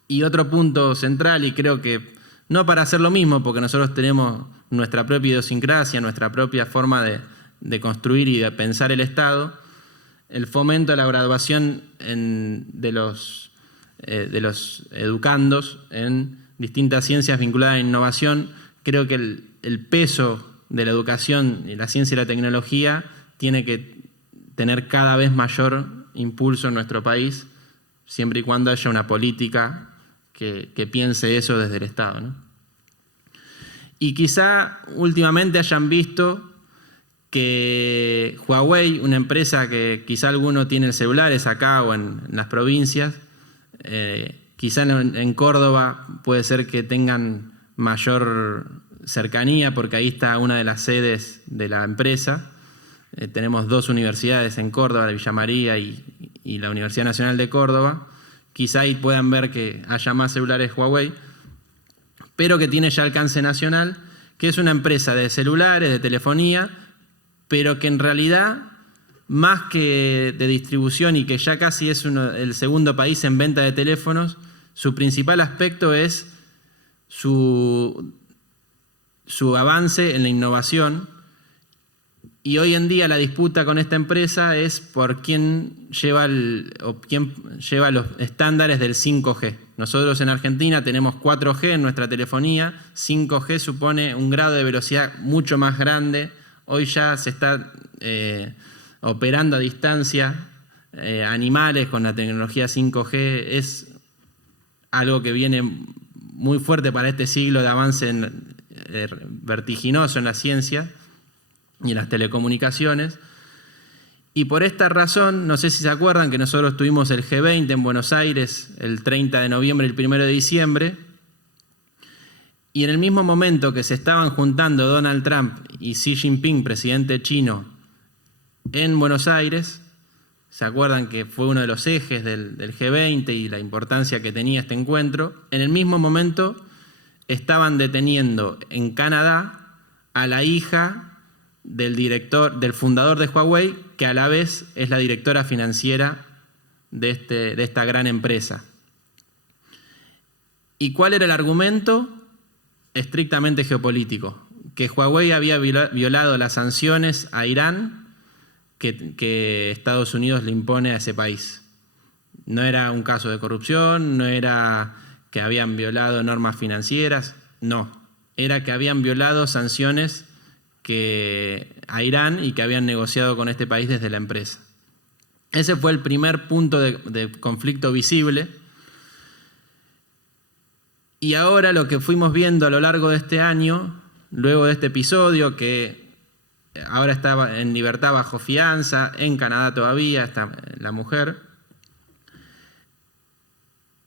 Y otro punto central, y creo que no para hacer lo mismo, porque nosotros tenemos nuestra propia idiosincrasia, nuestra propia forma de construir y de pensar el Estado, el fomento de la graduación de los educandos en distintas ciencias vinculadas a innovación. Creo que el peso de la educación y la ciencia y la tecnología tiene que tener cada vez mayor impulso en nuestro país, siempre y cuando haya una política que piense eso desde el Estado, ¿no? Y quizá últimamente hayan visto que Huawei, una empresa que quizá alguno tiene celulares acá o en las provincias, quizá en Córdoba puede ser que tengan mayor cercanía porque ahí está una de las sedes de la empresa. Tenemos 2 universidades en Córdoba, la Villa María y la Universidad Nacional de Córdoba. Quizá ahí puedan ver que haya más celulares Huawei, pero que tiene ya alcance nacional, que es una empresa de celulares, de telefonía, pero que en realidad, más que de distribución y que ya casi es el segundo país en venta de teléfonos, su principal aspecto es su avance en la innovación. Y hoy en día la disputa con esta empresa es por quién lleva los estándares del 5G. Nosotros en Argentina tenemos 4G en nuestra telefonía, 5G supone un grado de velocidad mucho más grande. Hoy ya se está operando a distancia animales con la tecnología 5G. Es algo que viene muy fuerte para este siglo de avance vertiginoso en la ciencia y en las telecomunicaciones. Y por esta razón, no sé si se acuerdan que nosotros tuvimos el G20 en Buenos Aires el 30 de noviembre y el 1 de diciembre, y en el mismo momento que se estaban juntando Donald Trump y Xi Jinping, presidente chino, en Buenos Aires, ¿se acuerdan que fue uno de los ejes del G20 y la importancia que tenía este encuentro? En el mismo momento estaban deteniendo en Canadá a la hija del fundador de Huawei, que a la vez es la directora financiera de esta gran empresa. ¿Y cuál era el argumento? Estrictamente geopolítico, que Huawei había violado las sanciones a Irán que Estados Unidos le impone a ese país. No era un caso de corrupción, no era que habían violado normas financieras, no, era que habían violado sanciones a Irán y que habían negociado con este país desde la empresa. Ese fue el primer punto de conflicto visible. Y ahora lo que fuimos viendo a lo largo de este año, luego de este episodio, que ahora está en libertad bajo fianza, en Canadá todavía está la mujer,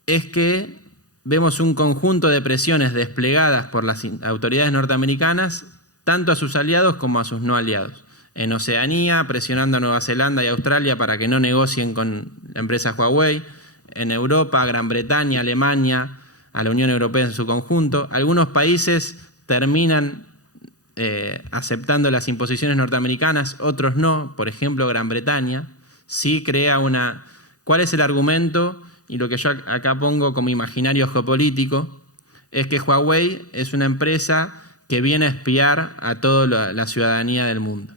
es que vemos un conjunto de presiones desplegadas por las autoridades norteamericanas tanto a sus aliados como a sus no aliados. En Oceanía, presionando a Nueva Zelanda y Australia para que no negocien con la empresa Huawei. En Europa, Gran Bretaña, Alemania, a la Unión Europea en su conjunto. Algunos países terminan aceptando las imposiciones norteamericanas, otros no. Por ejemplo, Gran Bretaña sí crea una... ¿Cuál es el argumento? Y lo que yo acá pongo como imaginario geopolítico es que Huawei es una empresa que viene a espiar a toda la ciudadanía del mundo.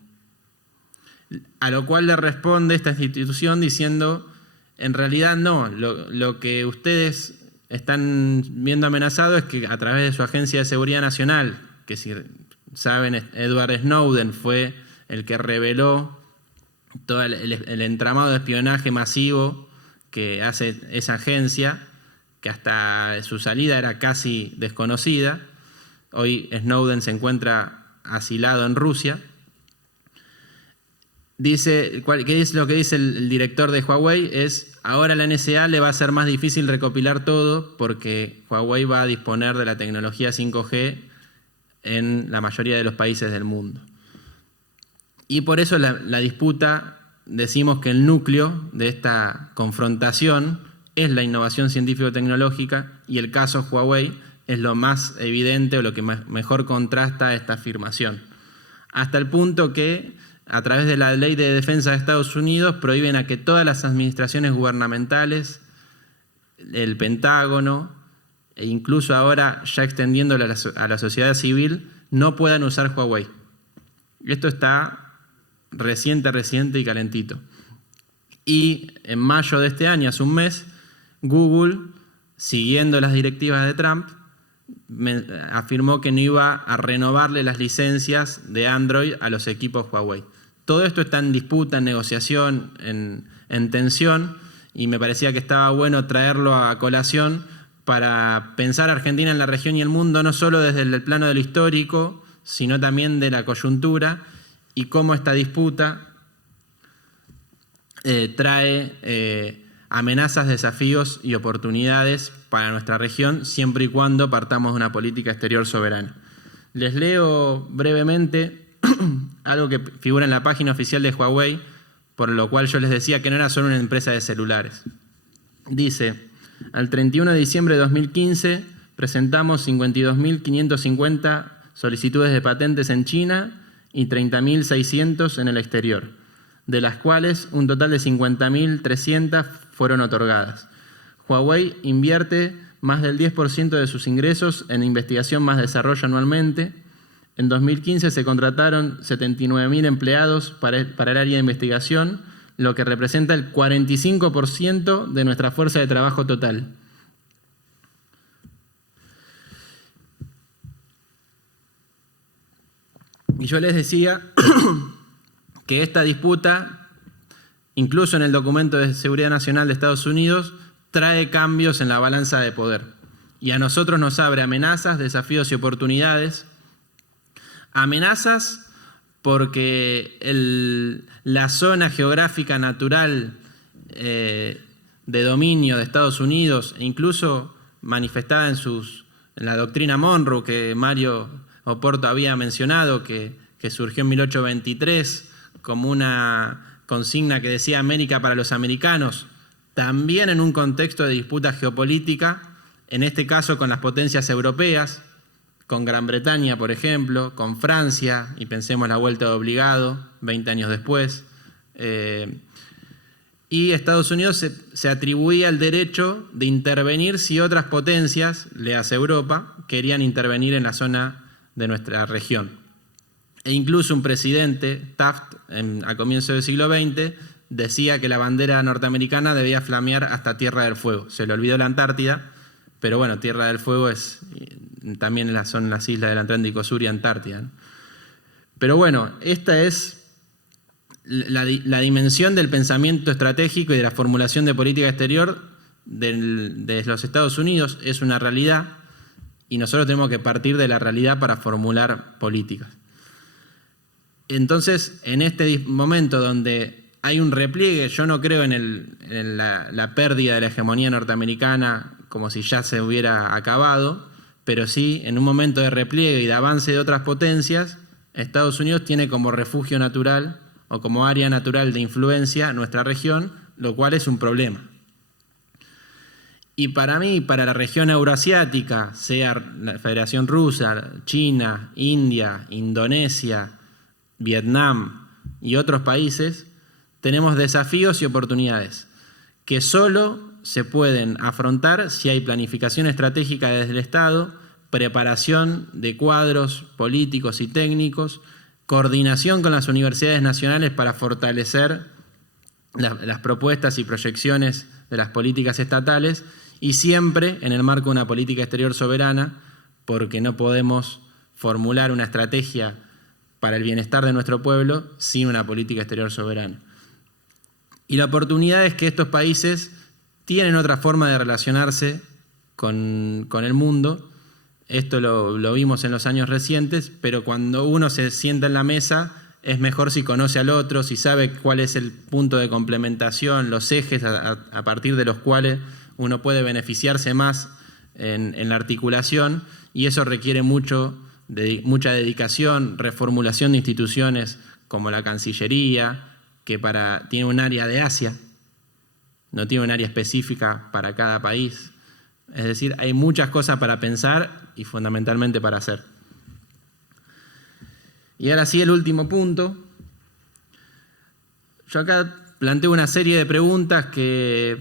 A lo cual le responde esta institución diciendo, en realidad no, lo que ustedes están viendo amenazado es que a través de su Agencia de Seguridad Nacional, que si saben, Edward Snowden fue el que reveló todo el entramado de espionaje masivo que hace esa agencia, que hasta su salida era casi desconocida. Hoy Snowden se encuentra asilado en Rusia. ¿Qué es lo que dice el director de Huawei? Ahora la NSA le va a ser más difícil recopilar todo porque Huawei va a disponer de la tecnología 5G en la mayoría de los países del mundo. Y por eso la disputa, decimos que el núcleo de esta confrontación es la innovación científico-tecnológica, y el caso Huawei es lo más evidente o lo que mejor contrasta esta afirmación. Hasta el punto que, a través de la Ley de Defensa de Estados Unidos, prohíben a que todas las administraciones gubernamentales, el Pentágono, e incluso ahora ya extendiéndolo a la sociedad civil, no puedan usar Huawei. Esto está reciente y calentito. Y en mayo de este año, hace un mes, Google, siguiendo las directivas de Trump, afirmó que no iba a renovarle las licencias de Android a los equipos Huawei. Todo esto está en disputa, en negociación, en tensión, y me parecía que estaba bueno traerlo a colación para pensar a Argentina en la región y el mundo, no solo desde el plano de lo histórico, sino también de la coyuntura, y cómo esta disputa trae amenazas, desafíos y oportunidades para nuestra región, siempre y cuando partamos de una política exterior soberana. Les leo brevemente algo que figura en la página oficial de Huawei, por lo cual yo les decía que no era solo una empresa de celulares. Dice: al 31 de diciembre de 2015 presentamos 52.550 solicitudes de patentes en China y 30.600 en el exterior, de las cuales un total de 50.300 fueron otorgadas. Huawei invierte más del 10% de sus ingresos en investigación más desarrollo anualmente. En 2015 se contrataron 79.000 empleados para el área de investigación, lo que representa el 45% de nuestra fuerza de trabajo total. Y yo les decía que esta disputa, incluso en el documento de seguridad nacional de Estados Unidos, trae cambios en la balanza de poder. Y a nosotros nos abre amenazas, desafíos y oportunidades. Amenazas porque la zona geográfica natural de dominio de Estados Unidos, incluso manifestada en la doctrina Monroe, que Mario Oporto había mencionado, que surgió en 1823 como una consigna que decía América para los americanos, también en un contexto de disputa geopolítica, en este caso con las potencias europeas, con Gran Bretaña, por ejemplo, con Francia, y pensemos la vuelta de obligado, 20 años después. Y Estados Unidos se atribuía el derecho de intervenir si otras potencias, léase Europa, querían intervenir en la zona de nuestra región. E incluso un presidente, Taft, a comienzos del siglo XX, decía que la bandera norteamericana debía flamear hasta Tierra del Fuego. Se le olvidó la Antártida, pero bueno, Tierra del Fuego también son las islas del Atlántico Sur y Antártida, ¿no? Pero bueno, esta es la dimensión del pensamiento estratégico y de la formulación de política exterior de los Estados Unidos. Es una realidad y nosotros tenemos que partir de la realidad para formular políticas. Entonces, en este momento donde hay un repliegue, yo no creo en la pérdida de la hegemonía norteamericana como si ya se hubiera acabado, pero sí en un momento de repliegue y de avance de otras potencias, Estados Unidos tiene como refugio natural o como área natural de influencia nuestra región, lo cual es un problema. Y para mí, para la región euroasiática, sea la Federación Rusa, China, India, Indonesia, Vietnam y otros países, tenemos desafíos y oportunidades que solo se pueden afrontar si hay planificación estratégica desde el Estado, preparación de cuadros políticos y técnicos, coordinación con las universidades nacionales para fortalecer las propuestas y proyecciones de las políticas estatales, y siempre en el marco de una política exterior soberana, porque no podemos formular una estrategia para el bienestar de nuestro pueblo sin una política exterior soberana. Y la oportunidad es que estos países tienen otra forma de relacionarse con el mundo. Esto lo vimos en los años recientes, pero cuando uno se sienta en la mesa es mejor si conoce al otro, si sabe cuál es el punto de complementación, los ejes a partir de los cuales uno puede beneficiarse más en la articulación, y eso requiere mucha dedicación, reformulación de instituciones como la Cancillería, que tiene un área de Asia, no tiene un área específica para cada país. Es decir, hay muchas cosas para pensar y fundamentalmente para hacer. Y ahora sí, el último punto. Yo acá planteo una serie de preguntas que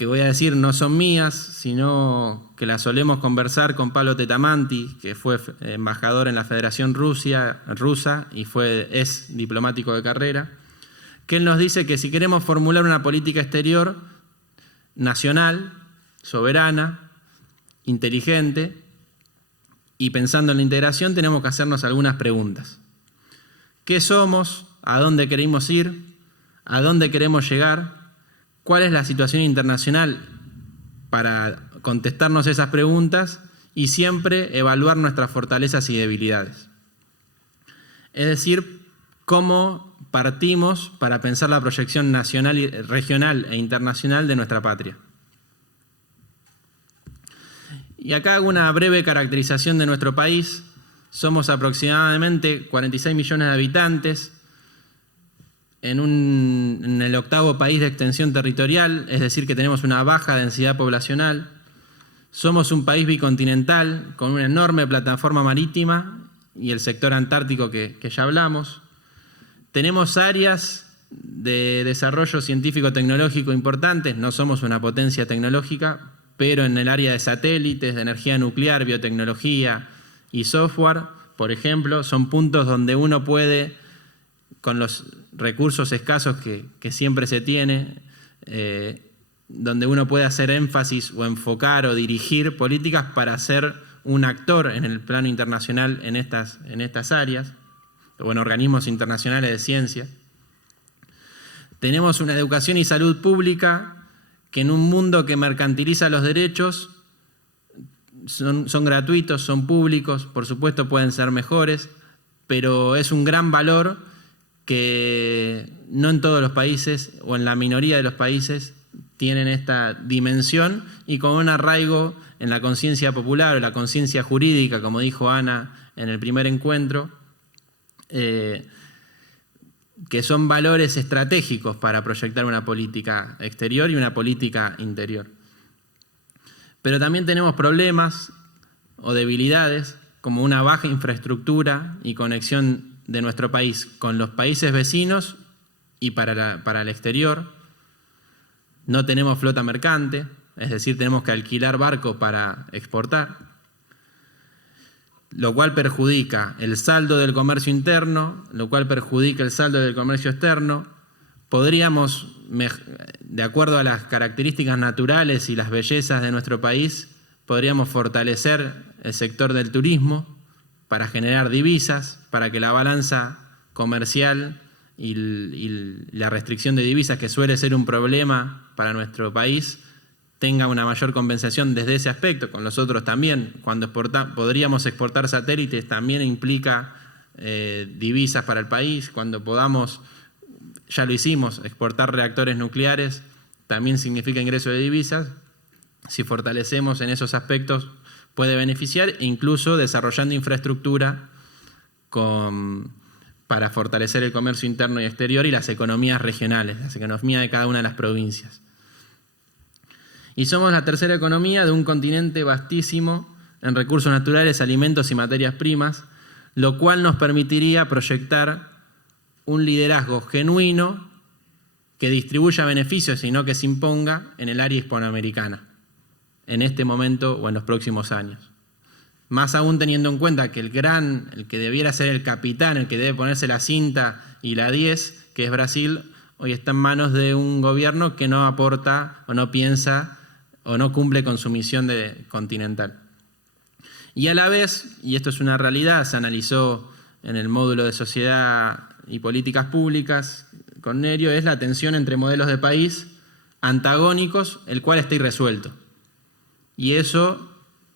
voy a decir no son mías, sino que las solemos conversar con Pablo Tetamanti, que fue embajador en la Federación Rusa y es diplomático de carrera, que él nos dice que si queremos formular una política exterior nacional, soberana, inteligente y pensando en la integración, tenemos que hacernos algunas preguntas. ¿Qué somos? ¿A dónde queremos ir? ¿A dónde queremos llegar? ¿Cuál es la situación internacional para contestarnos esas preguntas? Y siempre evaluar nuestras fortalezas y debilidades. Es decir, cómo partimos para pensar la proyección nacional, regional e internacional de nuestra patria. Y acá hago una breve caracterización de nuestro país. Somos aproximadamente 46 millones de habitantes, en el 8º país de extensión territorial, es decir, que tenemos una baja densidad poblacional. Somos un país bicontinental con una enorme plataforma marítima y el sector antártico que ya hablamos. Tenemos áreas de desarrollo científico-tecnológico importantes, no somos una potencia tecnológica, pero en el área de satélites, de energía nuclear, biotecnología y software, por ejemplo, son puntos donde uno puede, con los recursos escasos que siempre se tiene, donde uno puede hacer énfasis o enfocar o dirigir políticas para ser un actor en el plano internacional en estas áreas, o en organismos internacionales de ciencia. Tenemos una educación y salud pública que en un mundo que mercantiliza los derechos son gratuitos, son públicos, por supuesto pueden ser mejores, pero es un gran valor que no en todos los países o en la minoría de los países tienen esta dimensión, y con un arraigo en la conciencia popular o la conciencia jurídica, como dijo Ana en el primer encuentro, que son valores estratégicos para proyectar una política exterior y una política interior. Pero también tenemos problemas o debilidades como una baja infraestructura y conexión de nuestro país con los países vecinos y para el exterior. No tenemos flota mercante, es decir, tenemos que alquilar barcos para exportar, lo cual perjudica el saldo del comercio interno, lo cual perjudica el saldo del comercio externo. Podríamos, de acuerdo a las características naturales y las bellezas de nuestro país, podríamos fortalecer el sector del turismo para generar divisas, para que la balanza comercial y la restricción de divisas, que suele ser un problema para nuestro país, tenga una mayor compensación desde ese aspecto. Con los otros también, cuando podríamos exportar satélites, también implica divisas para el país. Cuando podamos, ya lo hicimos, exportar reactores nucleares, también significa ingreso de divisas. Si fortalecemos en esos aspectos, puede beneficiar, incluso desarrollando infraestructura para fortalecer el comercio interno y exterior y las economías regionales, las economías de cada una de las provincias. Y somos la tercera economía de un continente vastísimo en recursos naturales, alimentos y materias primas, lo cual nos permitiría proyectar un liderazgo genuino que distribuya beneficios y no que se imponga en el área hispanoamericana, en este momento o en los próximos años. Más aún teniendo en cuenta que el que debiera ser el capitán, el que debe ponerse la cinta y la 10, que es Brasil, hoy está en manos de un gobierno que no aporta o no piensa o no cumple con su misión continental. Y a la vez, y esto es una realidad, se analizó en el módulo de Sociedad y Políticas Públicas con Nerio, es la tensión entre modelos de país antagónicos, el cual está irresuelto. Y eso,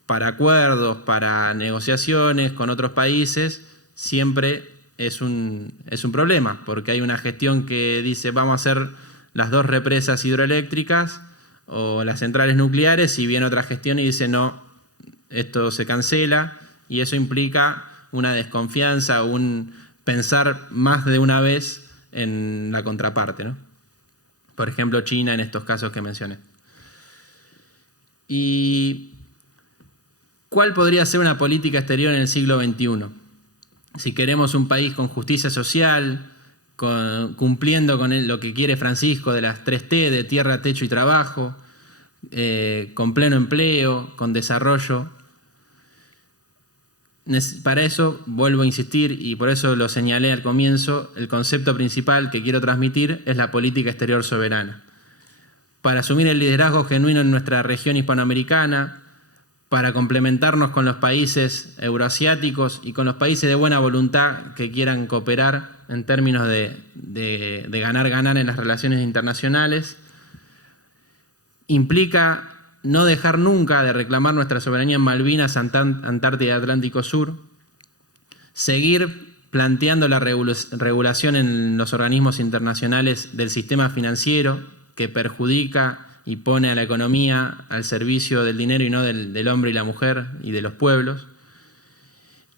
para acuerdos, para negociaciones con otros países, siempre es un problema, porque hay una gestión que dice vamos a hacer las 2 represas hidroeléctricas o las centrales nucleares, y viene otra gestión y dice no, esto se cancela, y eso implica una desconfianza, un pensar más de una vez en la contraparte, ¿no? Por ejemplo, China en estos casos que mencioné. ¿Y cuál podría ser una política exterior en el siglo XXI? Si queremos un país con justicia social, cumpliendo con lo que quiere Francisco de las 3T, de tierra, techo y trabajo, con pleno empleo, con desarrollo. Para eso, vuelvo a insistir, y por eso lo señalé al comienzo, el concepto principal que quiero transmitir es la política exterior soberana. Para asumir el liderazgo genuino en nuestra región hispanoamericana, para complementarnos con los países euroasiáticos y con los países de buena voluntad que quieran cooperar en términos de ganar-ganar en las relaciones internacionales, implica no dejar nunca de reclamar nuestra soberanía en Malvinas, Antártida y Atlántico Sur, seguir planteando la regulación en los organismos internacionales del sistema financiero que perjudica y pone a la economía al servicio del dinero y no del hombre y la mujer y de los pueblos.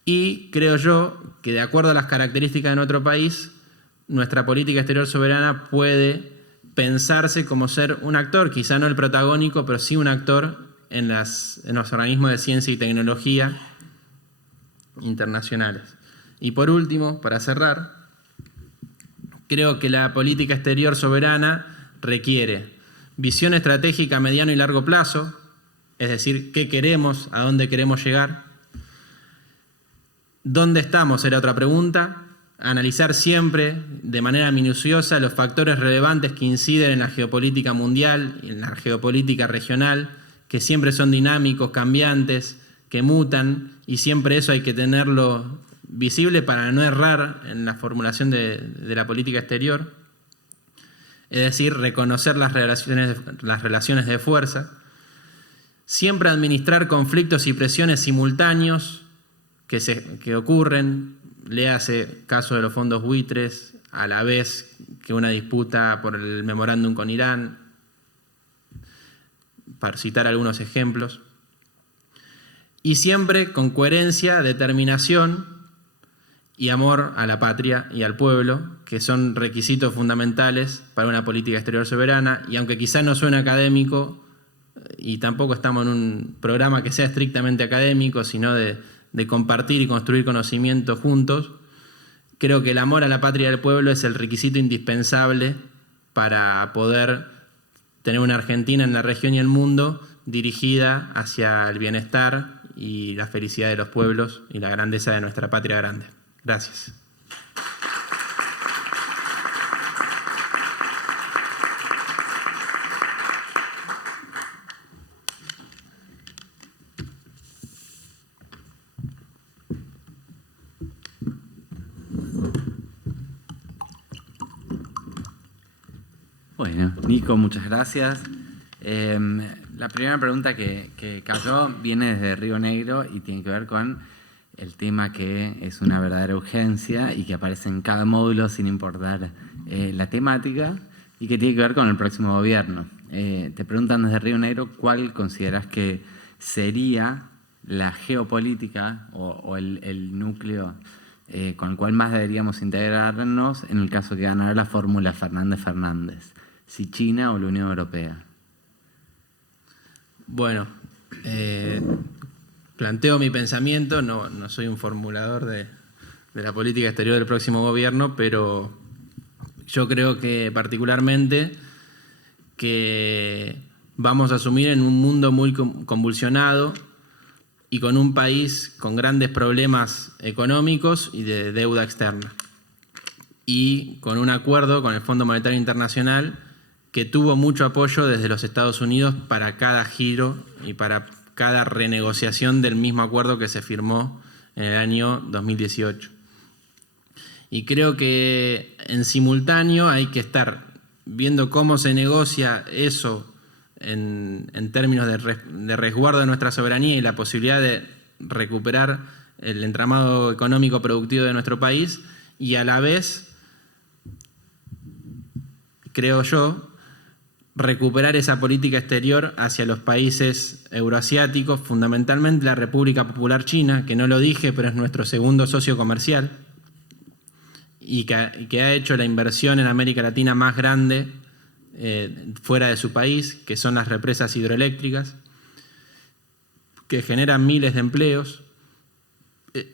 Y creo yo que de acuerdo a las características de nuestro país, nuestra política exterior soberana puede pensarse como ser un actor, quizá no el protagónico, pero sí un actor en los organismos de ciencia y tecnología internacionales. Y por último, para cerrar, creo que la política exterior soberana requiere visión estratégica a mediano y largo plazo, es decir, qué queremos, a dónde queremos llegar. ¿Dónde estamos? Era otra pregunta. Analizar siempre de manera minuciosa los factores relevantes que inciden en la geopolítica mundial y en la geopolítica regional, que siempre son dinámicos, cambiantes, que mutan, y siempre eso hay que tenerlo visible para no errar en la formulación de la política exterior. Es decir, reconocer las relaciones de fuerza. Siempre administrar conflictos y presiones simultáneos que ocurren. Léase caso de los fondos buitres, a la vez que una disputa por el memorándum con Irán, para citar algunos ejemplos. Y siempre con coherencia, determinación y amor a la patria y al pueblo, que son requisitos fundamentales para una política exterior soberana. Y aunque quizás no suene académico, y tampoco estamos en un programa que sea estrictamente académico, sino de compartir y construir conocimiento juntos, creo que el amor a la patria y al pueblo es el requisito indispensable para poder tener una Argentina en la región y el mundo dirigida hacia el bienestar y la felicidad de los pueblos y la grandeza de nuestra patria grande. Gracias. Bueno, Nico, muchas gracias. La primera pregunta que cayó viene desde Río Negro y tiene que ver con el tema que es una verdadera urgencia y que aparece en cada módulo sin importar la temática y que tiene que ver con el próximo gobierno. Te preguntan desde Río Negro cuál consideras que sería la geopolítica o el núcleo con el cual más deberíamos integrarnos en el caso que ganara la fórmula Fernández-Fernández, si China o la Unión Europea. Bueno, planteo mi pensamiento, no soy un formulador de la política exterior del próximo gobierno, pero yo creo que particularmente que vamos a asumir en un mundo muy convulsionado y con un país con grandes problemas económicos y de deuda externa. Y con un acuerdo con el Fondo Monetario Internacional que tuvo mucho apoyo desde los Estados Unidos para cada giro y para cada renegociación del mismo acuerdo que se firmó en el año 2018. Y creo que en simultáneo hay que estar viendo cómo se negocia eso en términos de resguardo de nuestra soberanía y la posibilidad de recuperar el entramado económico productivo de nuestro país, y a la vez, creo yo, recuperar esa política exterior hacia los países euroasiáticos, fundamentalmente la República Popular China, que no lo dije, pero es nuestro segundo socio comercial y que ha hecho la inversión en América Latina más grande fuera de su país, que son las represas hidroeléctricas, que generan miles de empleos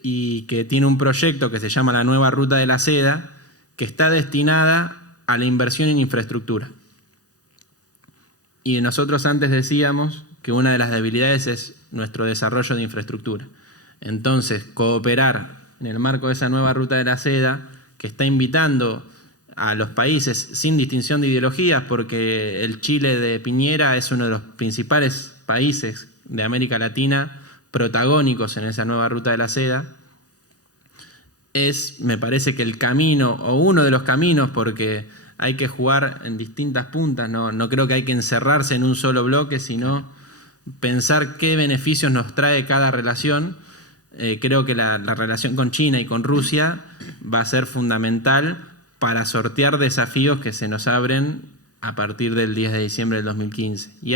y que tiene un proyecto que se llama la Nueva Ruta de la Seda, que está destinada a la inversión en infraestructura. Y nosotros antes decíamos que una de las debilidades es nuestro desarrollo de infraestructura. Entonces, cooperar en el marco de esa Nueva Ruta de la Seda, que está invitando a los países sin distinción de ideologías, porque el Chile de Piñera es uno de los principales países de América Latina protagónicos en esa Nueva Ruta de la Seda, me parece que el camino, o uno de los caminos, porque hay que jugar en distintas puntas, no creo que hay que encerrarse en un solo bloque, sino pensar qué beneficios nos trae cada relación. Creo que la relación con China y con Rusia va a ser fundamental para sortear desafíos que se nos abren a partir del 10 de diciembre del 2015. Y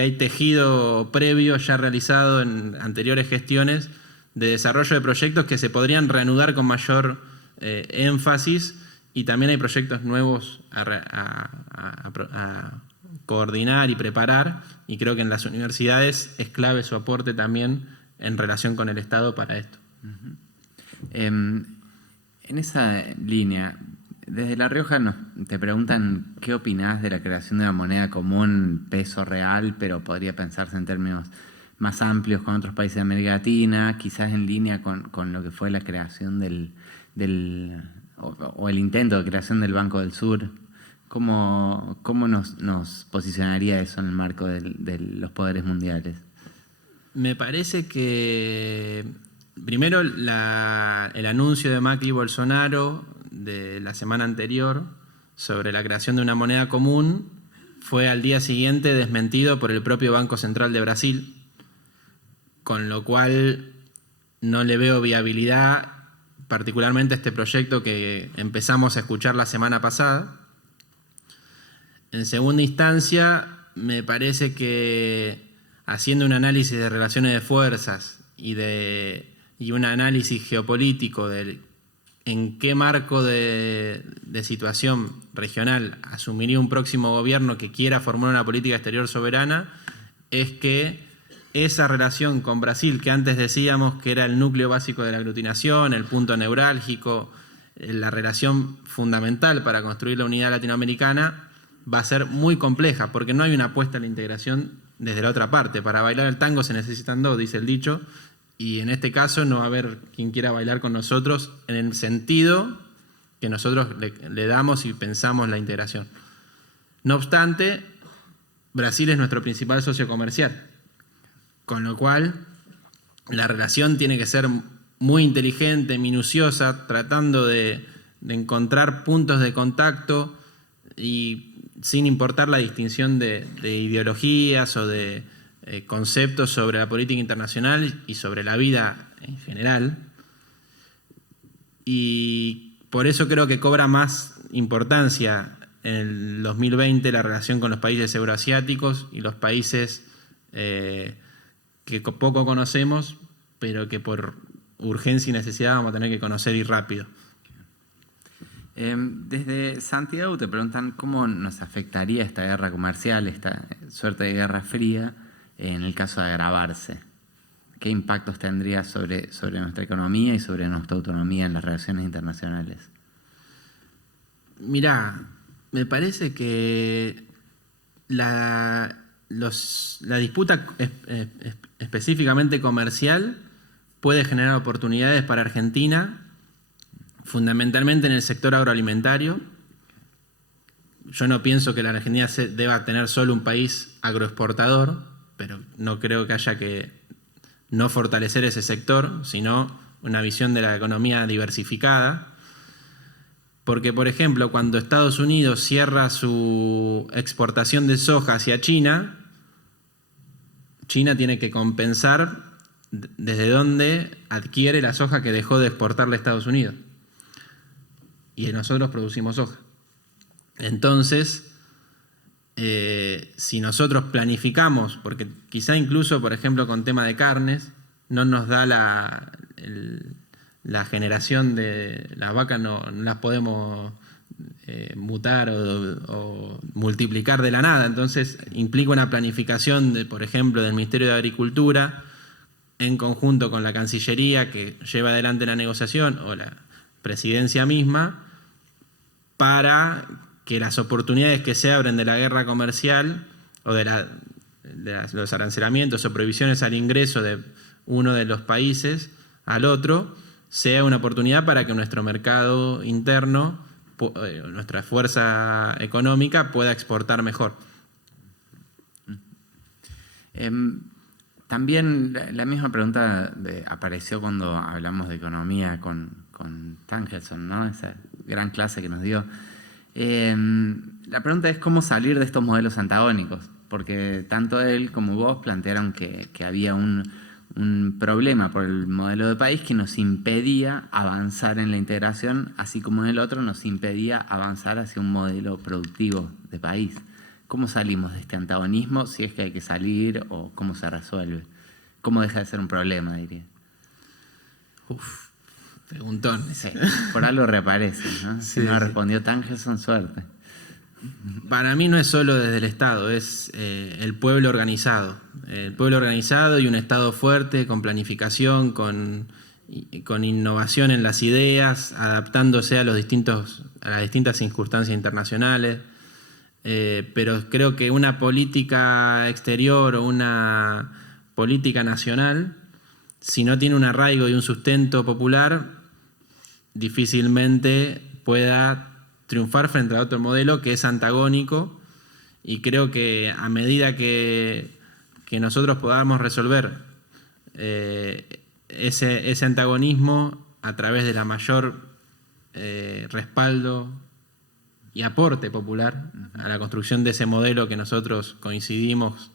hay tejido previo ya realizado en anteriores gestiones de desarrollo de proyectos que se podrían reanudar con mayor énfasis, y también hay proyectos nuevos a coordinar y preparar, y creo que en las universidades es clave su aporte también en relación con el Estado para esto. En esa línea, desde La Rioja te preguntan qué opinás de la creación de una moneda común, peso real, pero podría pensarse en términos más amplios con otros países de América Latina, quizás en línea con lo que fue la creación o el intento de creación del Banco del Sur. ¿Cómo nos posicionaría eso en el marco de los poderes mundiales? Me parece que primero el anuncio de Macri y Bolsonaro de la semana anterior sobre la creación de una moneda común fue al día siguiente desmentido por el propio Banco Central de Brasil, con lo cual no le veo viabilidad particularmente a este proyecto que empezamos a escuchar la semana pasada. En segunda instancia, me parece que haciendo un análisis de relaciones de fuerzas y un análisis geopolítico de en qué marco de situación regional asumiría un próximo gobierno que quiera formar una política exterior soberana, es que esa relación con Brasil, que antes decíamos que era el núcleo básico de la aglutinación, el punto neurálgico, la relación fundamental para construir la unidad latinoamericana, va a ser muy compleja, porque no hay una apuesta a la integración desde la otra parte. Para bailar el tango se necesitan dos, dice el dicho, y en este caso no va a haber quien quiera bailar con nosotros en el sentido que nosotros le damos y pensamos la integración. No obstante, Brasil es nuestro principal socio comercial, con lo cual la relación tiene que ser muy inteligente, minuciosa, tratando de encontrar puntos de contacto y sin importar la distinción de ideologías o de conceptos sobre la política internacional y sobre la vida en general. Y por eso creo que cobra más importancia en el 2020 la relación con los países euroasiáticos y los países que poco conocemos, pero que por urgencia y necesidad vamos a tener que conocer y rápido. Desde Santiago te preguntan cómo nos afectaría esta guerra comercial, esta suerte de guerra fría, en el caso de agravarse. ¿Qué impactos tendría sobre nuestra economía y sobre nuestra autonomía en las relaciones internacionales? Mirá, me parece que la disputa específicamente comercial puede generar oportunidades para Argentina, fundamentalmente en el sector agroalimentario. Yo no pienso que la Argentina deba tener solo un país agroexportador, pero no creo que haya que no fortalecer ese sector, sino una visión de la economía diversificada. Porque, por ejemplo, cuando Estados Unidos cierra su exportación de soja hacia China, China tiene que compensar desde dónde adquiere la soja que dejó de exportarle a Estados Unidos. Y nosotros producimos soja. Entonces, si nosotros planificamos, porque quizá incluso, por ejemplo, con tema de carnes, no nos da la generación de las vacas, no las podemos mutar o multiplicar de la nada. Entonces implica una planificación, por ejemplo, del Ministerio de Agricultura en conjunto con la Cancillería que lleva adelante la negociación o la Presidencia misma para que las oportunidades que se abren de la guerra comercial o de los arancelamientos o prohibiciones al ingreso de uno de los países al otro sea una oportunidad para que nuestro mercado interno, nuestra fuerza económica pueda exportar mejor. También la misma pregunta apareció cuando hablamos de economía con Tangerson, ¿no? Esa gran clase que nos dio. La pregunta es cómo salir de estos modelos antagónicos, porque tanto él como vos plantearon que había un problema por el modelo de país que nos impedía avanzar en la integración, así como en el otro nos impedía avanzar hacia un modelo productivo de país. ¿Cómo salimos de este antagonismo? Si es que hay que salir, o cómo se resuelve. ¿Cómo deja de ser un problema, diría? Preguntón. Sí, por algo reaparece, ¿no? Sí, si no respondió Tangerson, suerte. Para mí no es solo desde el Estado, es el pueblo organizado. El pueblo organizado y un Estado fuerte, con planificación, con innovación en las ideas, adaptándose a las distintas circunstancias internacionales. Pero creo que una política exterior o una política nacional, si no tiene un arraigo y un sustento popular, difícilmente pueda triunfar frente a otro modelo que es antagónico, y creo que a medida que nosotros podamos resolver ese antagonismo a través de la mayor respaldo y aporte popular a la construcción de ese modelo que nosotros coincidimos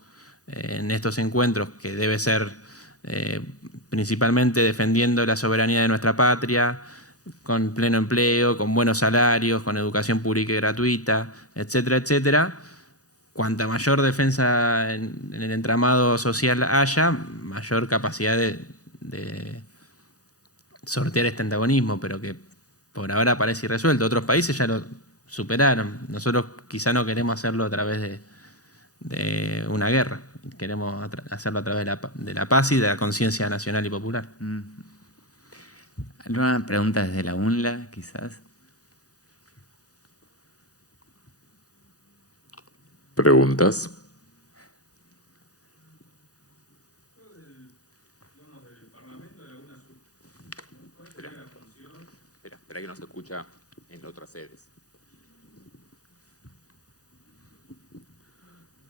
en estos encuentros, que debe ser principalmente defendiendo la soberanía de nuestra patria, con pleno empleo, con buenos salarios, con educación pública y gratuita, etcétera, etcétera. Cuanta mayor defensa en el entramado social haya, mayor capacidad de sortear este antagonismo, pero que por ahora parece irresuelto. Otros países ya lo superaron. Nosotros quizá no queremos hacerlo a través de una guerra. Queremos hacerlo a través de la paz y de la conciencia nacional y popular. ¿Alguna pregunta desde la UNLA, quizás? ¿Preguntas? Espera que no se escucha en otras sedes.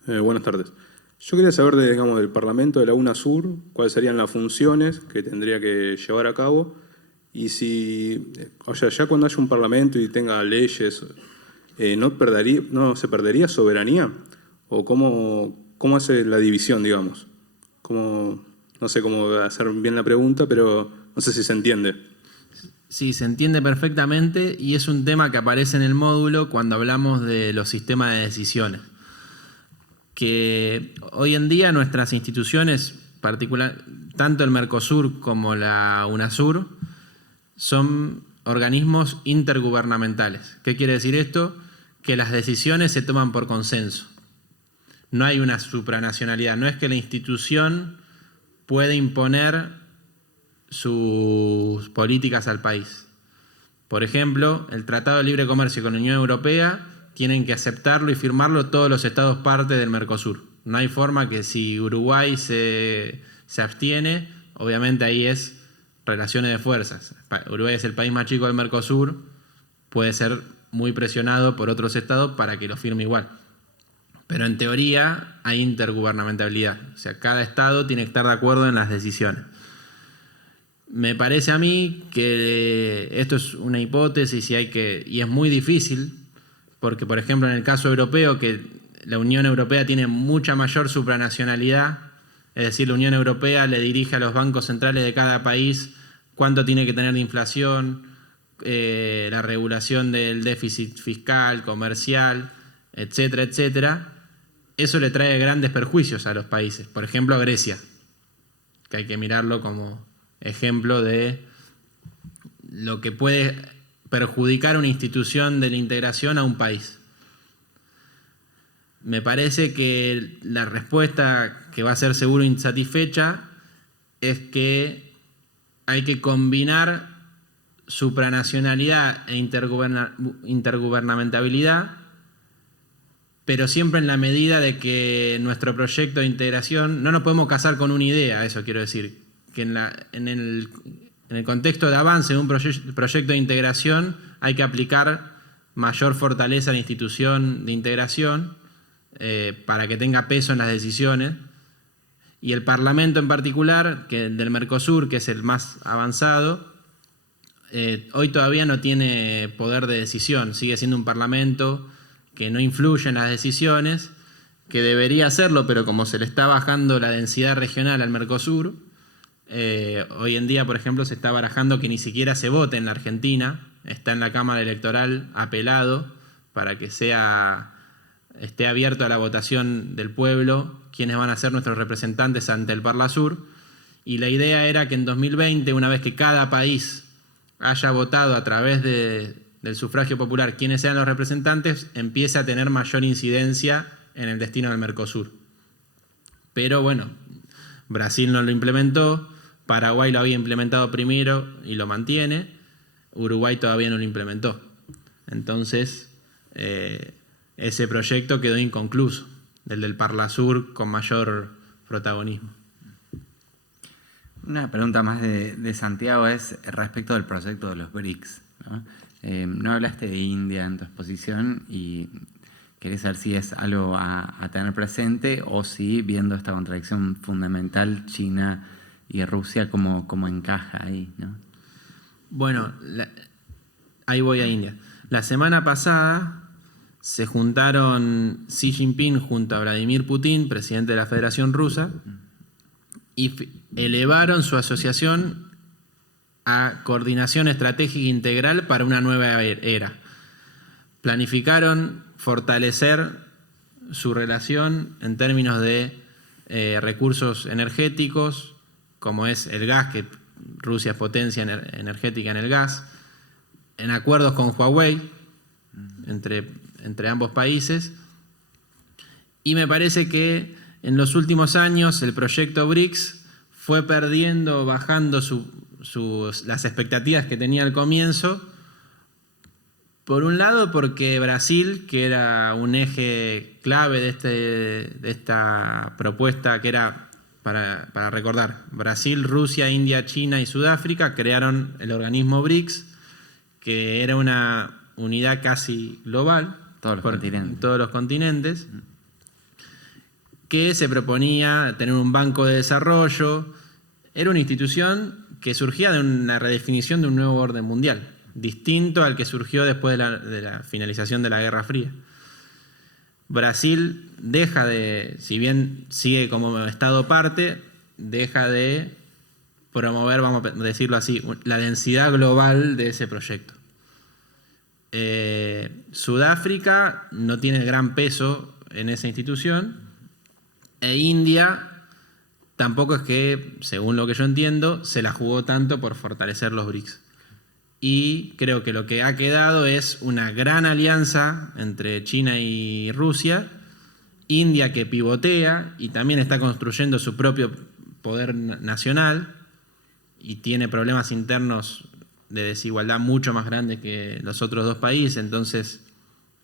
Buenas tardes. Yo quería saber del Parlamento de la UNASUR, cuáles serían las funciones que tendría que llevar a cabo, y si, ya cuando haya un Parlamento y tenga leyes, ¿no se perdería soberanía? ¿O cómo hace la división, digamos? No sé cómo hacer bien la pregunta, pero no sé si se entiende. Sí, se entiende perfectamente, y es un tema que aparece en el módulo cuando hablamos de los sistemas de decisiones. Que hoy en día nuestras instituciones, tanto el Mercosur como la UNASUR, son organismos intergubernamentales. ¿Qué quiere decir esto? Que las decisiones se toman por consenso. No hay una supranacionalidad. No es que la institución puede imponer sus políticas al país. Por ejemplo, el Tratado de Libre Comercio con la Unión Europea tienen que aceptarlo y firmarlo todos los estados parte del Mercosur. No hay forma que si Uruguay se abstiene, obviamente ahí es relaciones de fuerzas. Uruguay es el país más chico del Mercosur, puede ser muy presionado por otros estados para que lo firme igual. Pero en teoría hay intergubernamentabilidad. O sea, cada estado tiene que estar de acuerdo en las decisiones. Me parece a mí que esto es una hipótesis y es muy difícil, porque por ejemplo en el caso europeo, que la Unión Europea tiene mucha mayor supranacionalidad, es decir, la Unión Europea le dirige a los bancos centrales de cada país cuánto tiene que tener de inflación, la regulación del déficit fiscal, comercial, etcétera, etcétera. Eso le trae grandes perjuicios a los países. Por ejemplo, a Grecia, que hay que mirarlo como ejemplo de lo que puede perjudicar una institución de la integración a un país. Me parece que la respuesta, que va a ser seguro insatisfecha, es que hay que combinar supranacionalidad e intergubernamentabilidad, pero siempre en la medida de que nuestro proyecto de integración, no nos podemos casar con una idea, eso quiero decir, que en el contexto de avance de un proyecto de integración hay que aplicar mayor fortaleza a la institución de integración para que tenga peso en las decisiones. Y el Parlamento en particular, que del Mercosur, que es el más avanzado, hoy todavía no tiene poder de decisión, sigue siendo un Parlamento que no influye en las decisiones, que debería hacerlo, pero como se le está bajando la densidad regional al Mercosur, hoy en día, por ejemplo, se está barajando que ni siquiera se vote en la Argentina, está en la Cámara Electoral apelado para que esté abierto a la votación del pueblo quiénes van a ser nuestros representantes ante el Parlasur, y la idea era que en 2020, una vez que cada país haya votado a través del sufragio popular quiénes sean los representantes, empiece a tener mayor incidencia en el destino del Mercosur. Pero bueno, Brasil no lo implementó, Paraguay lo había implementado primero y lo mantiene, Uruguay todavía no lo implementó. Entonces, ese proyecto quedó inconcluso, el del Parlasur con mayor protagonismo. Una pregunta más de Santiago es respecto del proyecto de los BRICS, ¿no? No hablaste de India en tu exposición y querés saber si es algo a tener presente o si, viendo esta contradicción fundamental, China y Rusia, cómo encaja ahí, ¿no? Bueno, ahí voy a India. La semana pasada se juntaron Xi Jinping junto a Vladimir Putin, presidente de la Federación Rusa, y elevaron su asociación a coordinación estratégica integral para una nueva era. Planificaron fortalecer su relación en términos de recursos energéticos, como es el gas, que Rusia es potencia energética en el gas, en acuerdos con Huawei, entre ambos países. Y me parece que en los últimos años el proyecto BRICS fue perdiendo, bajando las expectativas que tenía al comienzo. Por un lado, porque Brasil, que era un eje clave de esta propuesta, que era, para recordar, Brasil, Rusia, India, China y Sudáfrica crearon el organismo BRICS, que era una unidad casi global en todos los continentes, que se proponía tener un banco de desarrollo. Era una institución que surgía de una redefinición de un nuevo orden mundial, distinto al que surgió después de la finalización de la Guerra Fría. Brasil deja de, si bien sigue como Estado parte, deja de promover, vamos a decirlo así, la densidad global de ese proyecto. Sudáfrica no tiene gran peso en esa institución, e India tampoco es que, según lo que yo entiendo, se la jugó tanto por fortalecer los BRICS. Y creo que lo que ha quedado es una gran alianza entre China y Rusia, India que pivotea y también está construyendo su propio poder nacional y tiene problemas internos de desigualdad mucho más grandes que los otros dos países, entonces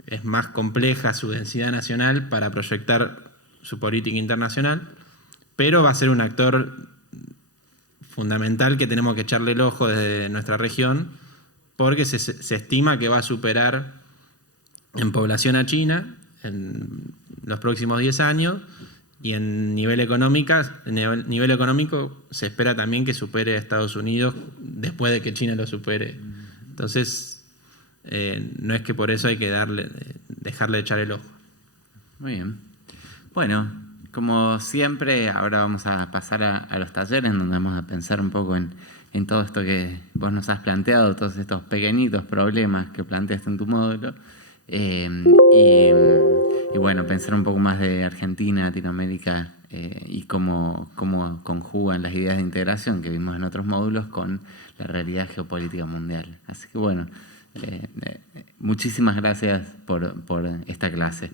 es más compleja su densidad nacional para proyectar su política internacional, pero va a ser un actor fundamental que tenemos que echarle el ojo desde nuestra región, porque se estima que va a superar en población a China en los próximos 10 años, y en nivel económico se espera también que supere a Estados Unidos después de que China lo supere. Entonces, no es que por eso hay que dejarle de echar el ojo. Muy bien. Bueno, como siempre, ahora vamos a pasar a los talleres, donde vamos a pensar un poco en todo esto que vos nos has planteado, todos estos pequeñitos problemas que planteaste en tu módulo. Y bueno, pensar un poco más de Argentina, Latinoamérica y cómo conjugan las ideas de integración que vimos en otros módulos con la realidad geopolítica mundial. Así que bueno, muchísimas gracias por esta clase.